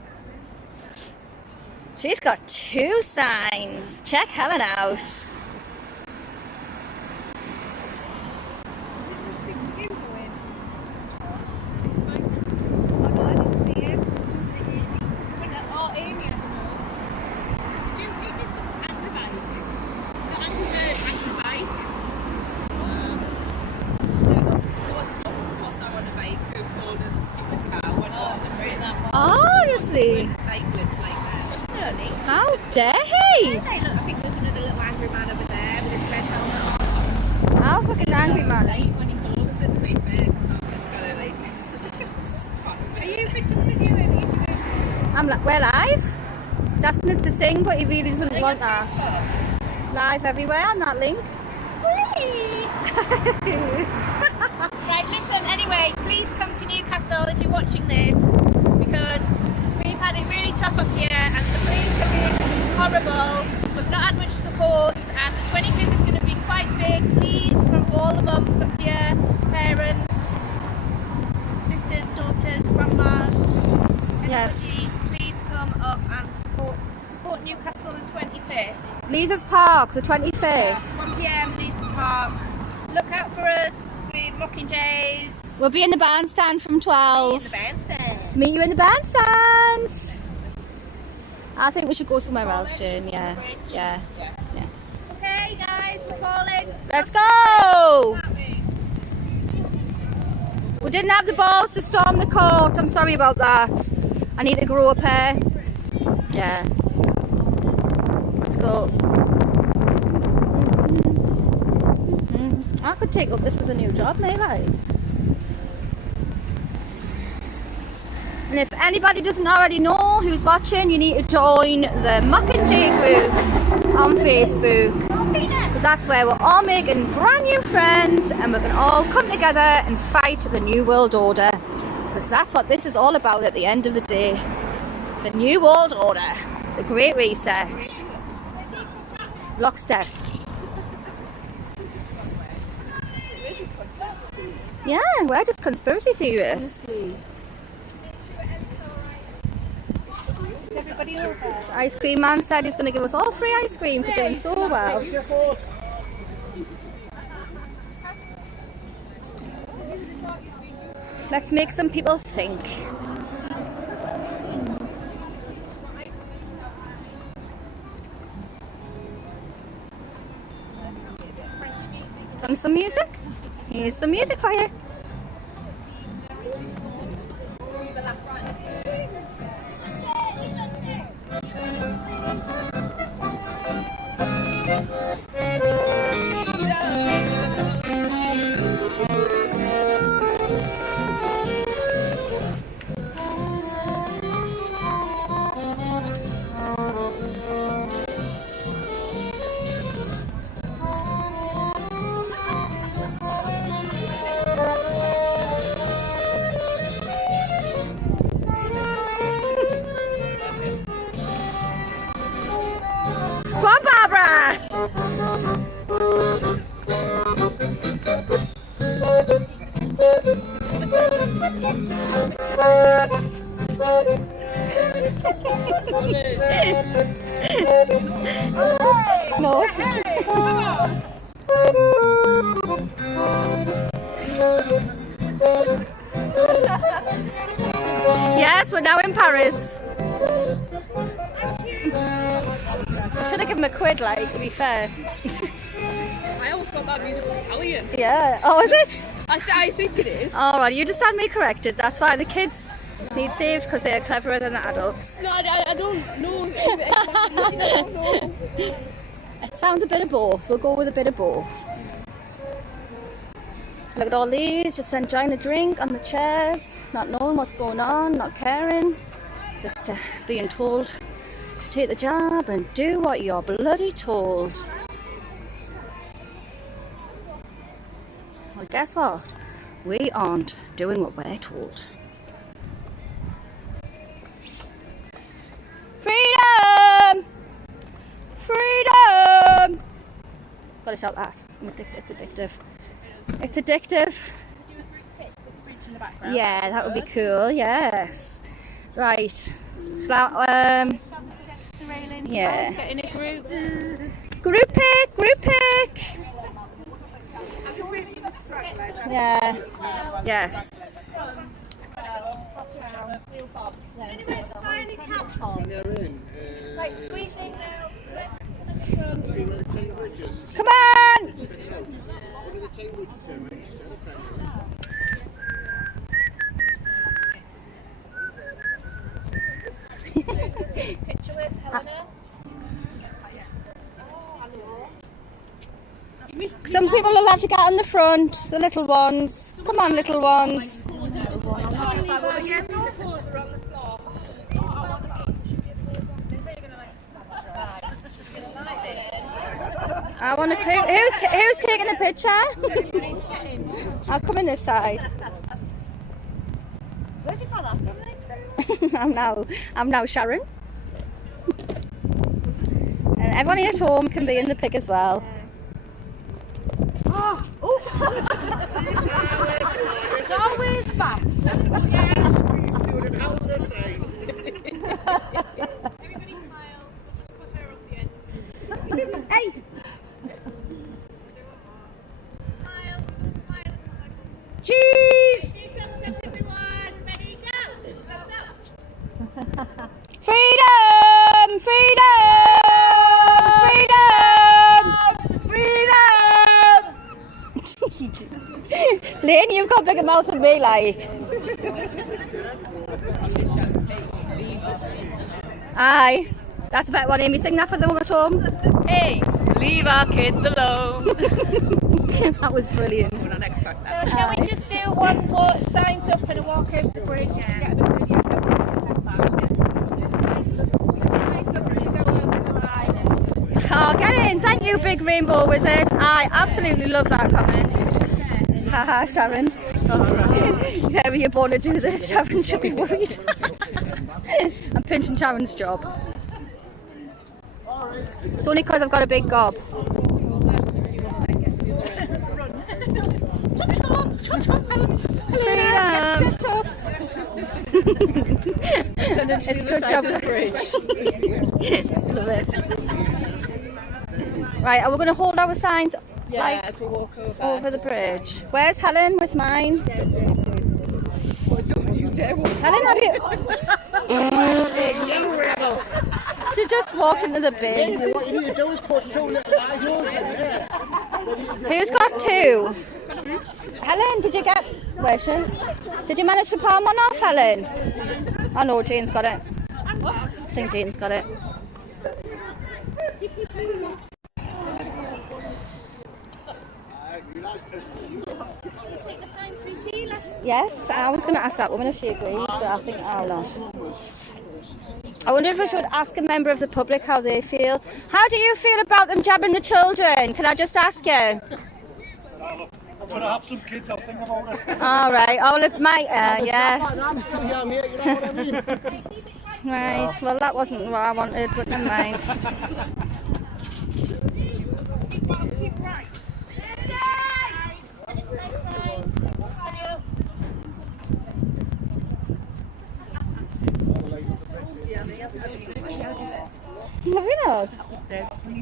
She's got 2 signs. Check Helen out. Honestly, how dare he? I think there's another little angry man over there with his red helmet on. How fucking angry man. When he borders it, to be fair, I was just kind of like, are you just videoing? We're live. He's asking us to sing, but he really doesn't want that. Live everywhere on that link. Right, listen, anyway, please come to Newcastle if you're watching this, because we've had it really tough up here and the police have been horrible. We've not had much support, and the 25th is going to be quite big. Please, from all the mums up here, parents, sisters, daughters, grandmas, Yes. please come up and support Newcastle on the 25th. Leisures Park, the 25th. 1 PM, Leisures Park. Look out for us with Mockingjays. We'll be in the bandstand from 12. In the bandstand. Meet you in the bandstand. I think we should go somewhere else, Jane. Yeah. Okay, guys, we're calling. Let's go! We didn't have the balls to storm the court. I'm sorry about that. I need to grow up here. Yeah. Let's go. I could take up this as a new job, mate. Like. And if anybody doesn't already know who's watching, you need to join the Mockingjays group on Facebook. Because that's where we're all making brand new friends and we can all come together and fight the New World Order. Because that's what this is all about at the end of the day. The New World Order. The Great Reset. Lockstep. Yeah, we're just conspiracy theorists. Ice cream man said he's going to give us all free ice cream for doing so well. Let's make some people think. Want some music? Here's some music for you. Come on, Barbara! No. Yes, we're now in Paris. I should have given him a quid, like, to be fair. I always thought that music was Italian. Yeah. Oh, is it? I think it is. Alright, you just had me corrected. That's why the kids need saved, because they're cleverer than the adults. No, I don't know. I don't know. It sounds a bit of both. We'll go with a bit of both. Look at all these, just enjoying a drink on the chairs, not knowing what's going on, not caring, just being told to take the job and do what you're bloody told. Well, guess what? We aren't doing what we're told. Freedom! Freedom! Gotta shout that. It's addictive. It's addictive. Yeah, that would be cool. Yes. Right. Yeah. Get in a group. Group pick. Group pick. Yeah. Yes. Come on! Picture with Helena. Some people will have to get on the front, the little ones. Come on, little ones. I want to. Who's taking a picture? I'll come in this side. Where have you got that from? I'm now Sharon. And everyone at home can be in the pic as well. Oh. It's always fast. Hey! Cheese! Freedom! Freedom! Freedom! Freedom! Jane, you've got a bigger mouth than me, like. Aye. That's a better one, Amy. Sing that for them at home. Hey, leave our kids alone. That was brilliant. So shall we just do one more signs up and a walk over the bridge and get a bit of video? Oh, get in. Thank you, Big Rainbow Wizard. I absolutely love that comment. Haha, Sharon. Yeah, you're born to do this. Sharon should be worried. I'm pinching Sharon's job. It's only because I've got a big gob. Freedom! It's a good job. Love it. Right, are we going to hold our signs like as we walk over the bridge? Where's Helen with mine? Helen, have you? She just walked into the bin. What you need to do is put 2 little eyes in there. Who's got 2? Helen, did you get... Where's she? Did you manage to palm one off, Helen? Oh no, Jane's got it. I think Jane's got it. Yes, I was going to ask that woman if she agrees, but I think I'll not. I wonder if I should ask a member of the public how they feel. How do you feel about them jabbing the children? Can I just ask you? When I have some kids, I'll think about it. All right. Oh, look, my yeah. I'm still young here, you know what I mean? Right. Well, that wasn't what I wanted, but never mind. Have you not?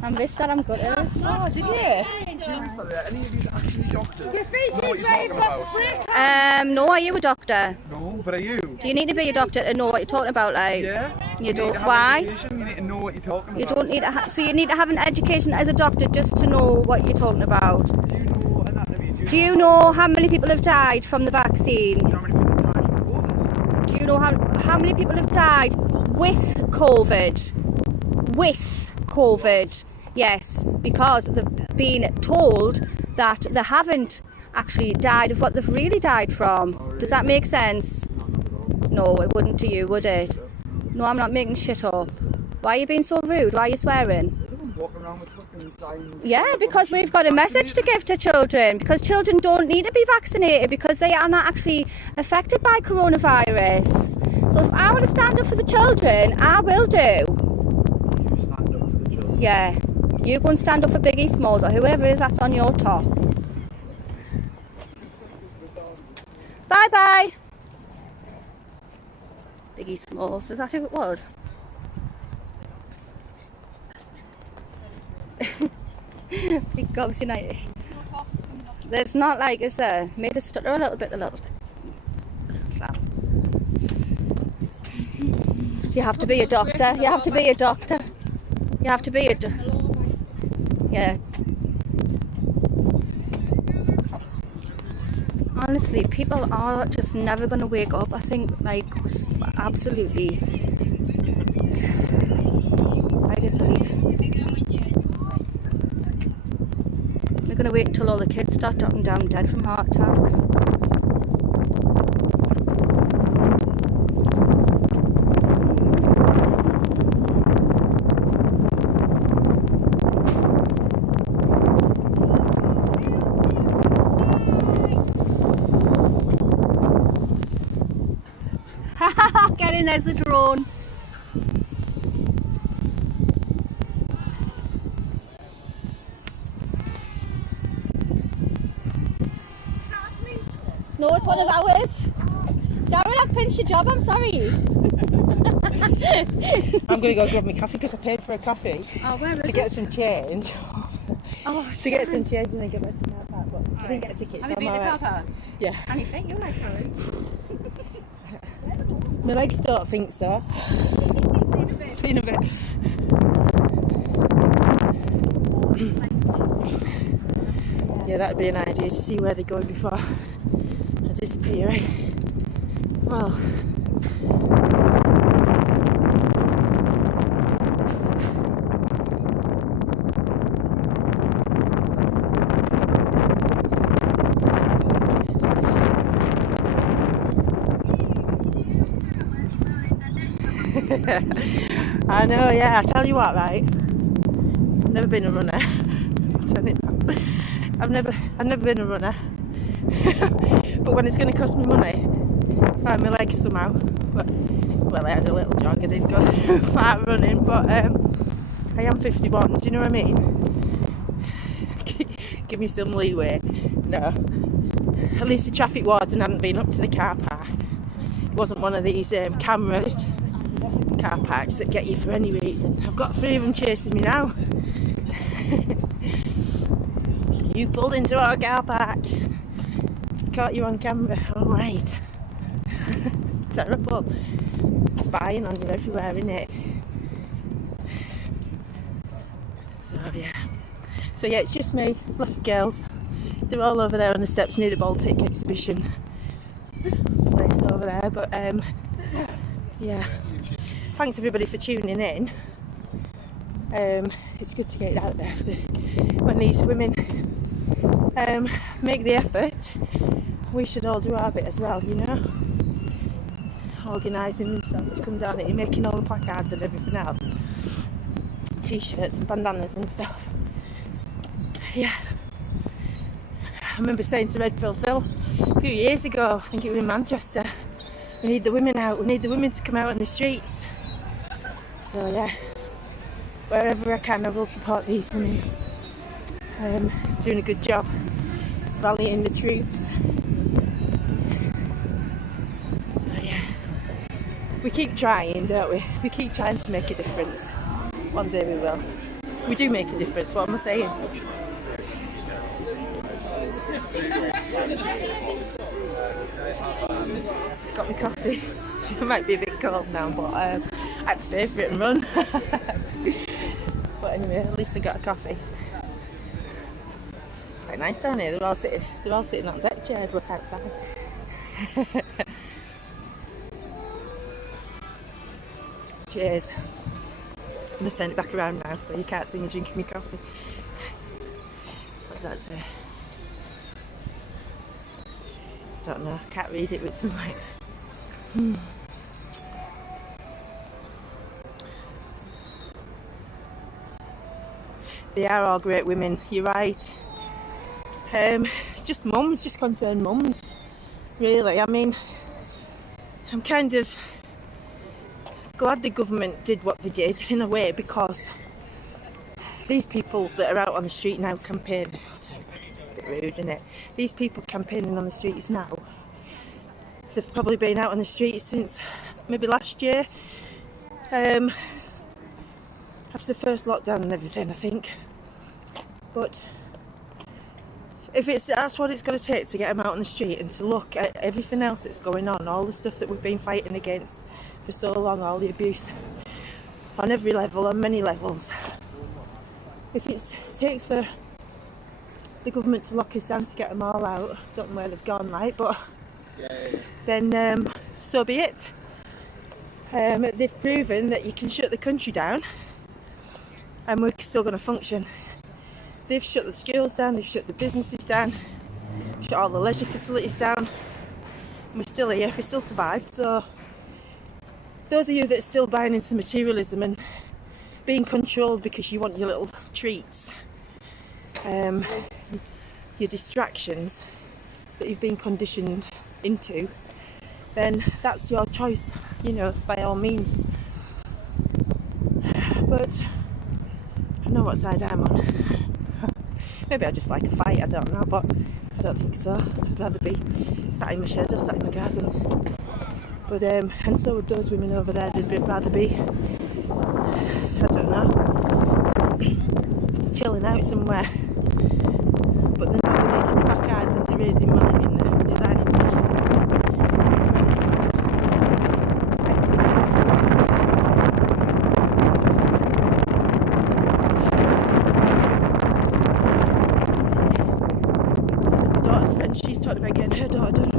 I missed that. I'm good at it. Oh, did you? Any of these actually doctors? Know what you're talking about? No, are you a doctor? No, but are you? Do you need to be a doctor to know what you're talking about, like? Yeah. You don't. need to have Why? education, You need to know what you're talking You about. don't need to. So you need to have an education as a doctor just to know what you're talking about. Do you know anatomy? Do you know how many people have died from the vaccine? How many people died from COVID? Do you know how many people have died with COVID? With COVID, yes, because they've been told that they haven't actually died of what they've really died from. Does that make sense? No, it wouldn't to you, would it? No, I'm not making shit up. Why are you being so rude? Why are you swearing? Walking around with fucking signs. Yeah, because we've got a message to give to children. Because children don't need to be vaccinated because they are not actually affected by coronavirus. So if I want to stand up for the children, I will do. Yeah, you go and stand up for Biggie Smalls or whoever it is that's on your top. Bye bye. Biggie Smalls, is that who it was? Big Gobs United. There's not like, is there? Made us stutter a little bit, You have to be a doctor. You have to be a doctor. You have to be a yeah. Honestly, people are just never going to wake up. I think, like, absolutely. I disbelief. They're going to wait until all the kids start dropping down dead from heart attacks. Get in, there's the drone. No, it's one of ours. Darren, I've pinched your job, I'm sorry. I'm going to go grab my coffee because I paid for a coffee to get some change. To get some change and then get my car park. But I didn't get a ticket. Have you been to the car park? Yeah. And you think you like Karen? My legs don't think so. Seen a bit. Yeah, that would be an idea to see where they're going before disappear, eh? Well, I know, yeah, I tell you what, right, I've never been a runner. I'm telling you that. I've never been a runner. But when it's going to cost me money, I find my legs somehow. But, well, I had a little jog, I didn't go too far running, but I am 51, do you know what I mean? Give me some leeway. No. At least the traffic warden hadn't been up to the car park. It wasn't one of these cameras car parks that get you for any reason. I've got 3 of them chasing me now. You pulled into our car park. Caught you on camera. Alright. Terrible. Spying on you everywhere, innit? So yeah, it's just me, plus the girls. They're all over there on the steps near the Baltic exhibition place over there, but yeah. Thanks everybody for tuning in. It's good to get it out there when these women make the effort. We should all do our bit as well, you know, organising themselves to come down here, making all the placards and everything else, t-shirts and bandanas and stuff. Yeah, I remember saying to Red Pill Phil a few years ago, I think it was in Manchester, we need the women out, we need the women to come out in the streets. So yeah, wherever I can I will support these women, doing a good job rallying the troops. So yeah, we keep trying, don't we? We keep trying to make a difference. One day we will. We do make a difference, what am I saying? Got my coffee. She might be a bit cold now, but I had to pay for it and run. But anyway, at least I got a coffee. Quite nice down here. They're all sitting on deck chairs. Look outside. Cheers. I'm going to turn it back around now so you can't see me drinking my coffee. What does that say? Don't know, I can't read it with some light. They are all great women, you're right. Just mums, just concerned mums, really. I mean, I'm kind of glad the government did what they did in a way, because these people that are out on the street now campaigning, a bit rude, isn't it? These people campaigning on the streets now, they've probably been out on the streets since maybe last year, after the first lockdown and everything, I think. But if that's what it's going to take to get them out on the street and to look at everything else that's going on, all the stuff that we've been fighting against for so long, all the abuse on every level, on many levels, if it takes for the government to lock us down to get them all out, don't know where they've gone, right, but then so be it. They've proven that you can shut the country down and we're still going to function. They've shut the schools down, they've shut the businesses down, shut all the leisure facilities down, and we're still here, we still survived. So those of you that are still buying into materialism and being controlled because you want your little treats, your distractions that you've been conditioned into, then that's your choice, you know, by all means. But I know what side I'm on. Maybe I just like a fight, I don't know, but I don't think so. I'd rather be sat in my shed or sat in my garden. But and so would those women over there. They'd rather be, I don't know, chilling out somewhere. But they're not making placards and they're raising money and they're designing she's talking about getting her daughter done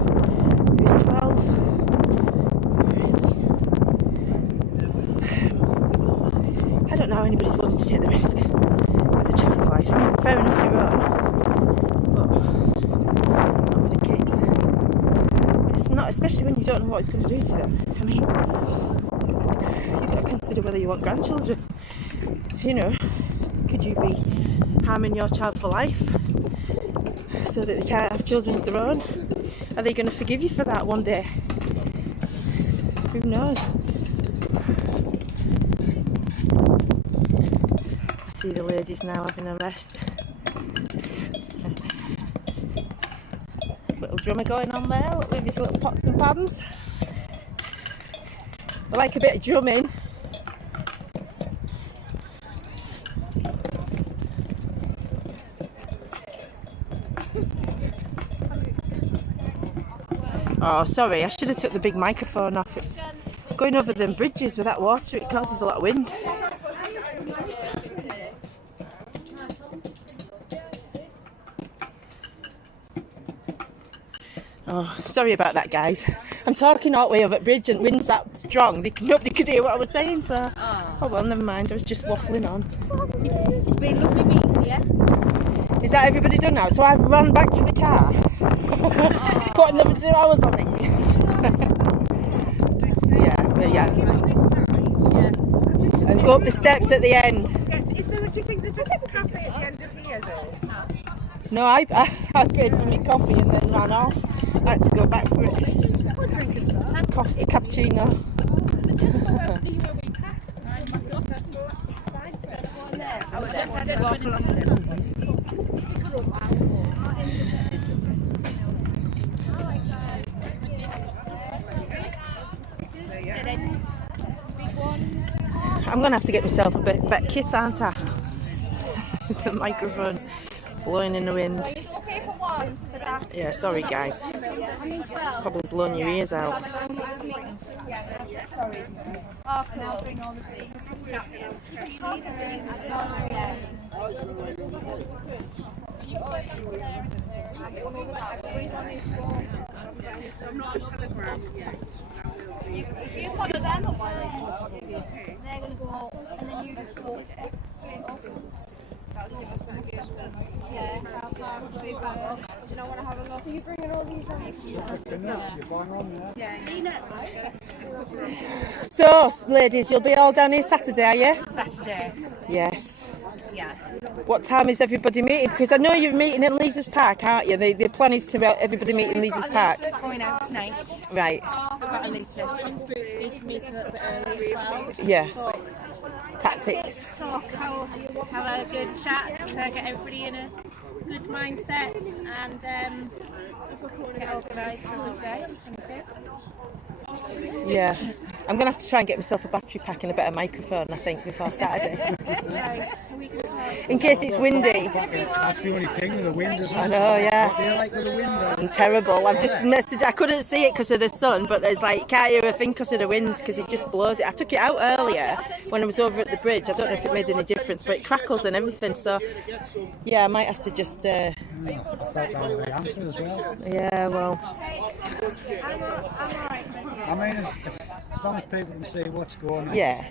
anybody's willing to take the risk with a child's life. I mean, fair enough, you're right, but not with the kids. It's not, especially when you don't know what it's going to do to them. I mean, you've got to consider whether you want grandchildren. You know, could you be harming your child for life so that they can't have children of their own? Are they going to forgive you for that one day? Who knows? I see the ladies now having a rest. Little drummer going on there with his little pots and pans. I like a bit of drumming. Oh, sorry, I should have took the big microphone off. It's going over them bridges with that water, it causes a lot of wind. Oh, sorry about that, guys. I'm talking all the way over the bridge and wind's that strong, nobody could hear what I was saying, so... Oh well, never mind, I was just waffling on. It's been lovely meeting you. Is that everybody done now? So I've run back to the car. Put another 2 hours on it. yeah. And go up the steps at the end. Is there, do you think there's a cafe at the end of here though? No, I paid for my coffee and then ran off. I had to go back for it. What drink is that? Coffee, cappuccino. I'm going to have to get myself a bit better kit, aren't I? The microphone blowing in the wind. Yeah, sorry guys. Probably blown your ears out. If you follow them up, they're going to go up and then you just go up. Yeah. You don't want to have a lot. So you bringing all these on? So, ladies, you'll be all down here Saturday, are you? Saturday. Yes. Yeah. What time is everybody meeting? Because I know you're meeting in Lees's Park, aren't you? The plan is to everybody meet in Lees's Park. Going out tonight. Right. I've got a Lisa. Meet a little bit early as well. Yeah. Tactics. Talk, have a good chat, get everybody in a good mindset and get organised for a good day. Yeah. I'm going to have to try and get myself a battery pack and a better microphone, I think, before Saturday. In case it's windy. That's the only thing with the wind, isn't it? I know, yeah. What do you like with the wind? I'm terrible. I've just messaged. I couldn't see it because of the sun, but it's like, can't hear a thing because of the wind, because it just blows it. I took it out earlier when I was over at the bridge. I don't know if it made any difference, but it crackles and everything. So, yeah, I might have to just... I thought that was the answer as well. Yeah, well... I mean, as long as people can see what's going on. Yeah.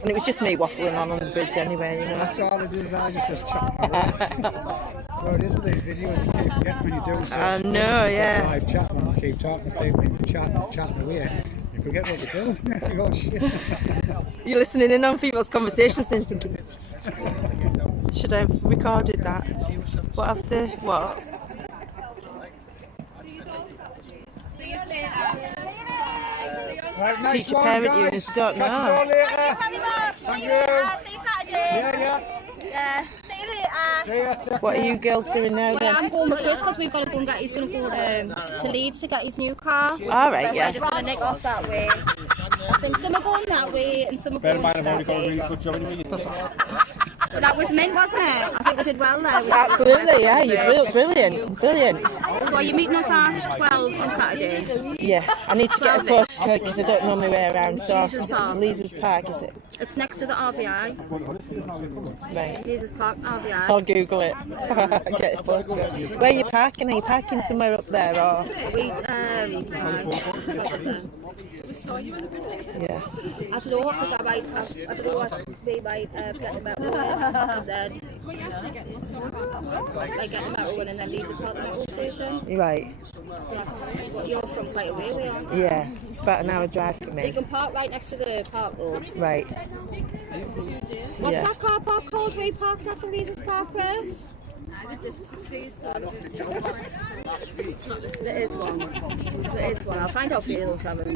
And it was just me waffling on the bridge anyway, you know. That's all it is, I just chatting around. Well, it is with these videos, you keep forgetting when you do so. I know, yeah. Live chat, and you keep talking to people, and chatting away. You forget what you're doing. Oh, shit. You're listening in on people's conversations and thinking, should I have recorded that? What have the... What? Right, Teacher parent unions don't know. Thank you very much. See you later. See you Saturday. Yeah. See you later. What are you girls doing now Well, then? I'm going with Chris because we've got to go and get. He's going to go to Leeds to get his new car. All right, yeah. We're just going to nick off that way. I think some are going that way and some are going that way. But that was mint, wasn't it? I think we did well there. Absolutely, yeah. You're brilliant. So are you meeting us at 12 on Saturday? Yeah, I need to get a postcode because I don't know my way around. So Lees's Park. Lees's Park, is it? It's next to the RVI. Right. Lees's Park, RVI. I'll Google it. Get a postcode. Where are you parking? Are you parking somewhere up there or? Yeah. I don't know, because I don't know what they might get them out and then like get them out and then leave the Parliament station. Right. So that's what you're from quite a way, we are. Yeah, it's about an hour drive for You me. can park right next to the park though. Right. What's Yeah. that car park called where you parked at for Regis Park West? There is one. There is one. I'll find out for you, Sharon.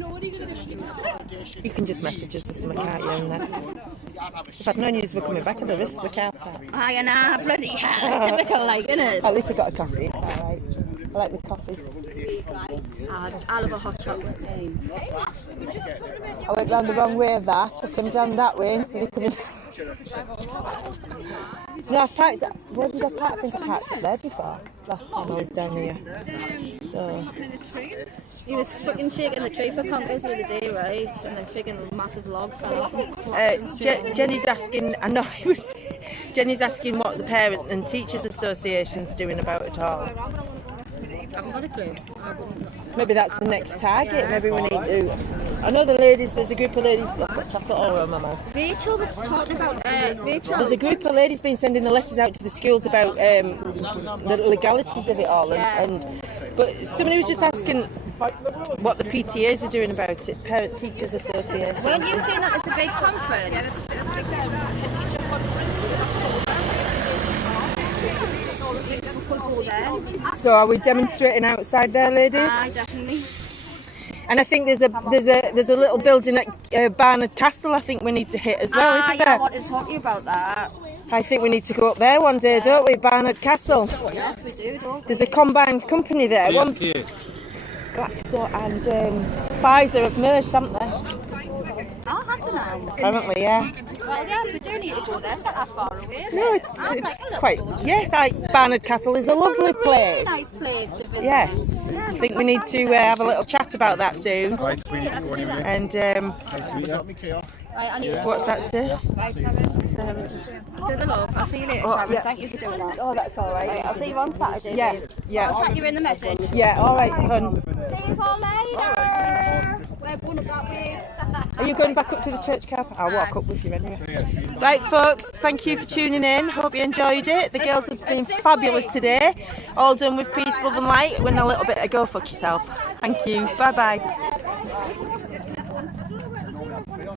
You can just message us or something, can't you? And if I'd known you were coming back, I'd have risked the car park. I know, bloody hell. It's typical, like, innit? At least I got a coffee, it's alright. I like the coffee. I'll have a hot chocolate. I went round the wrong way of that. I came down that way instead of coming down. No, I parked. Where did I park? I think I parked up there before. Last time I was down here. So. He was fucking shaking the tree for conkers the other day, right? And then friggin' massive log fell off. Jenny's asking. I know it was. Jenny's asking what the Parent and Teachers Association's doing about it all. I haven't got a clue. Maybe that's the next target. Maybe we need to. I know the ladies. There's a group of ladies. I've got chocolate all over my mouth. Rachel was talking about Rachel. There's a group of ladies been sending the letters out to the schools about the legalities of it all, but somebody was just asking what the PTAs are doing about it, Parent Teachers Association. Weren't you saying that there's a big conference? Yeah, there's a big teacher conference. So are we demonstrating outside there, ladies? Definitely. And I think there's a little building at Barnard Castle. I think we need to hit as well, isn't there? Yeah, I wanted to talk to you about that. I think we need to go up there one day, don't we? Barnard Castle. Yes, we do. Don't we? There's a combined company there. Glaxo and Pfizer have merged, haven't they? Oh, have they now? Apparently, yeah. Well, yes, we do need to go there. It's not that far away. No, it's quite. Yes, Barnard Castle is a lovely place. Really nice place to visit. Yes, I think we need to have a little chat about that soon. And what's that, sir? Right, Sharon. There's a love. I'll see you later, Sharon. Yeah. Thank you for doing that. Oh, that's all right. I'll see you on Saturday. Yeah, babe. yeah. I'll chat you in the message. Yeah, all right, hun. See you all later. We're going up that way. Are you going back up to the church car park? I'll walk up with you anyway. Right, folks, thank you for tuning in. Hope you enjoyed it. The girls have been fabulous today. All done with peace, love and light. Went a little bit of go fuck yourself. Thank you. Bye-bye.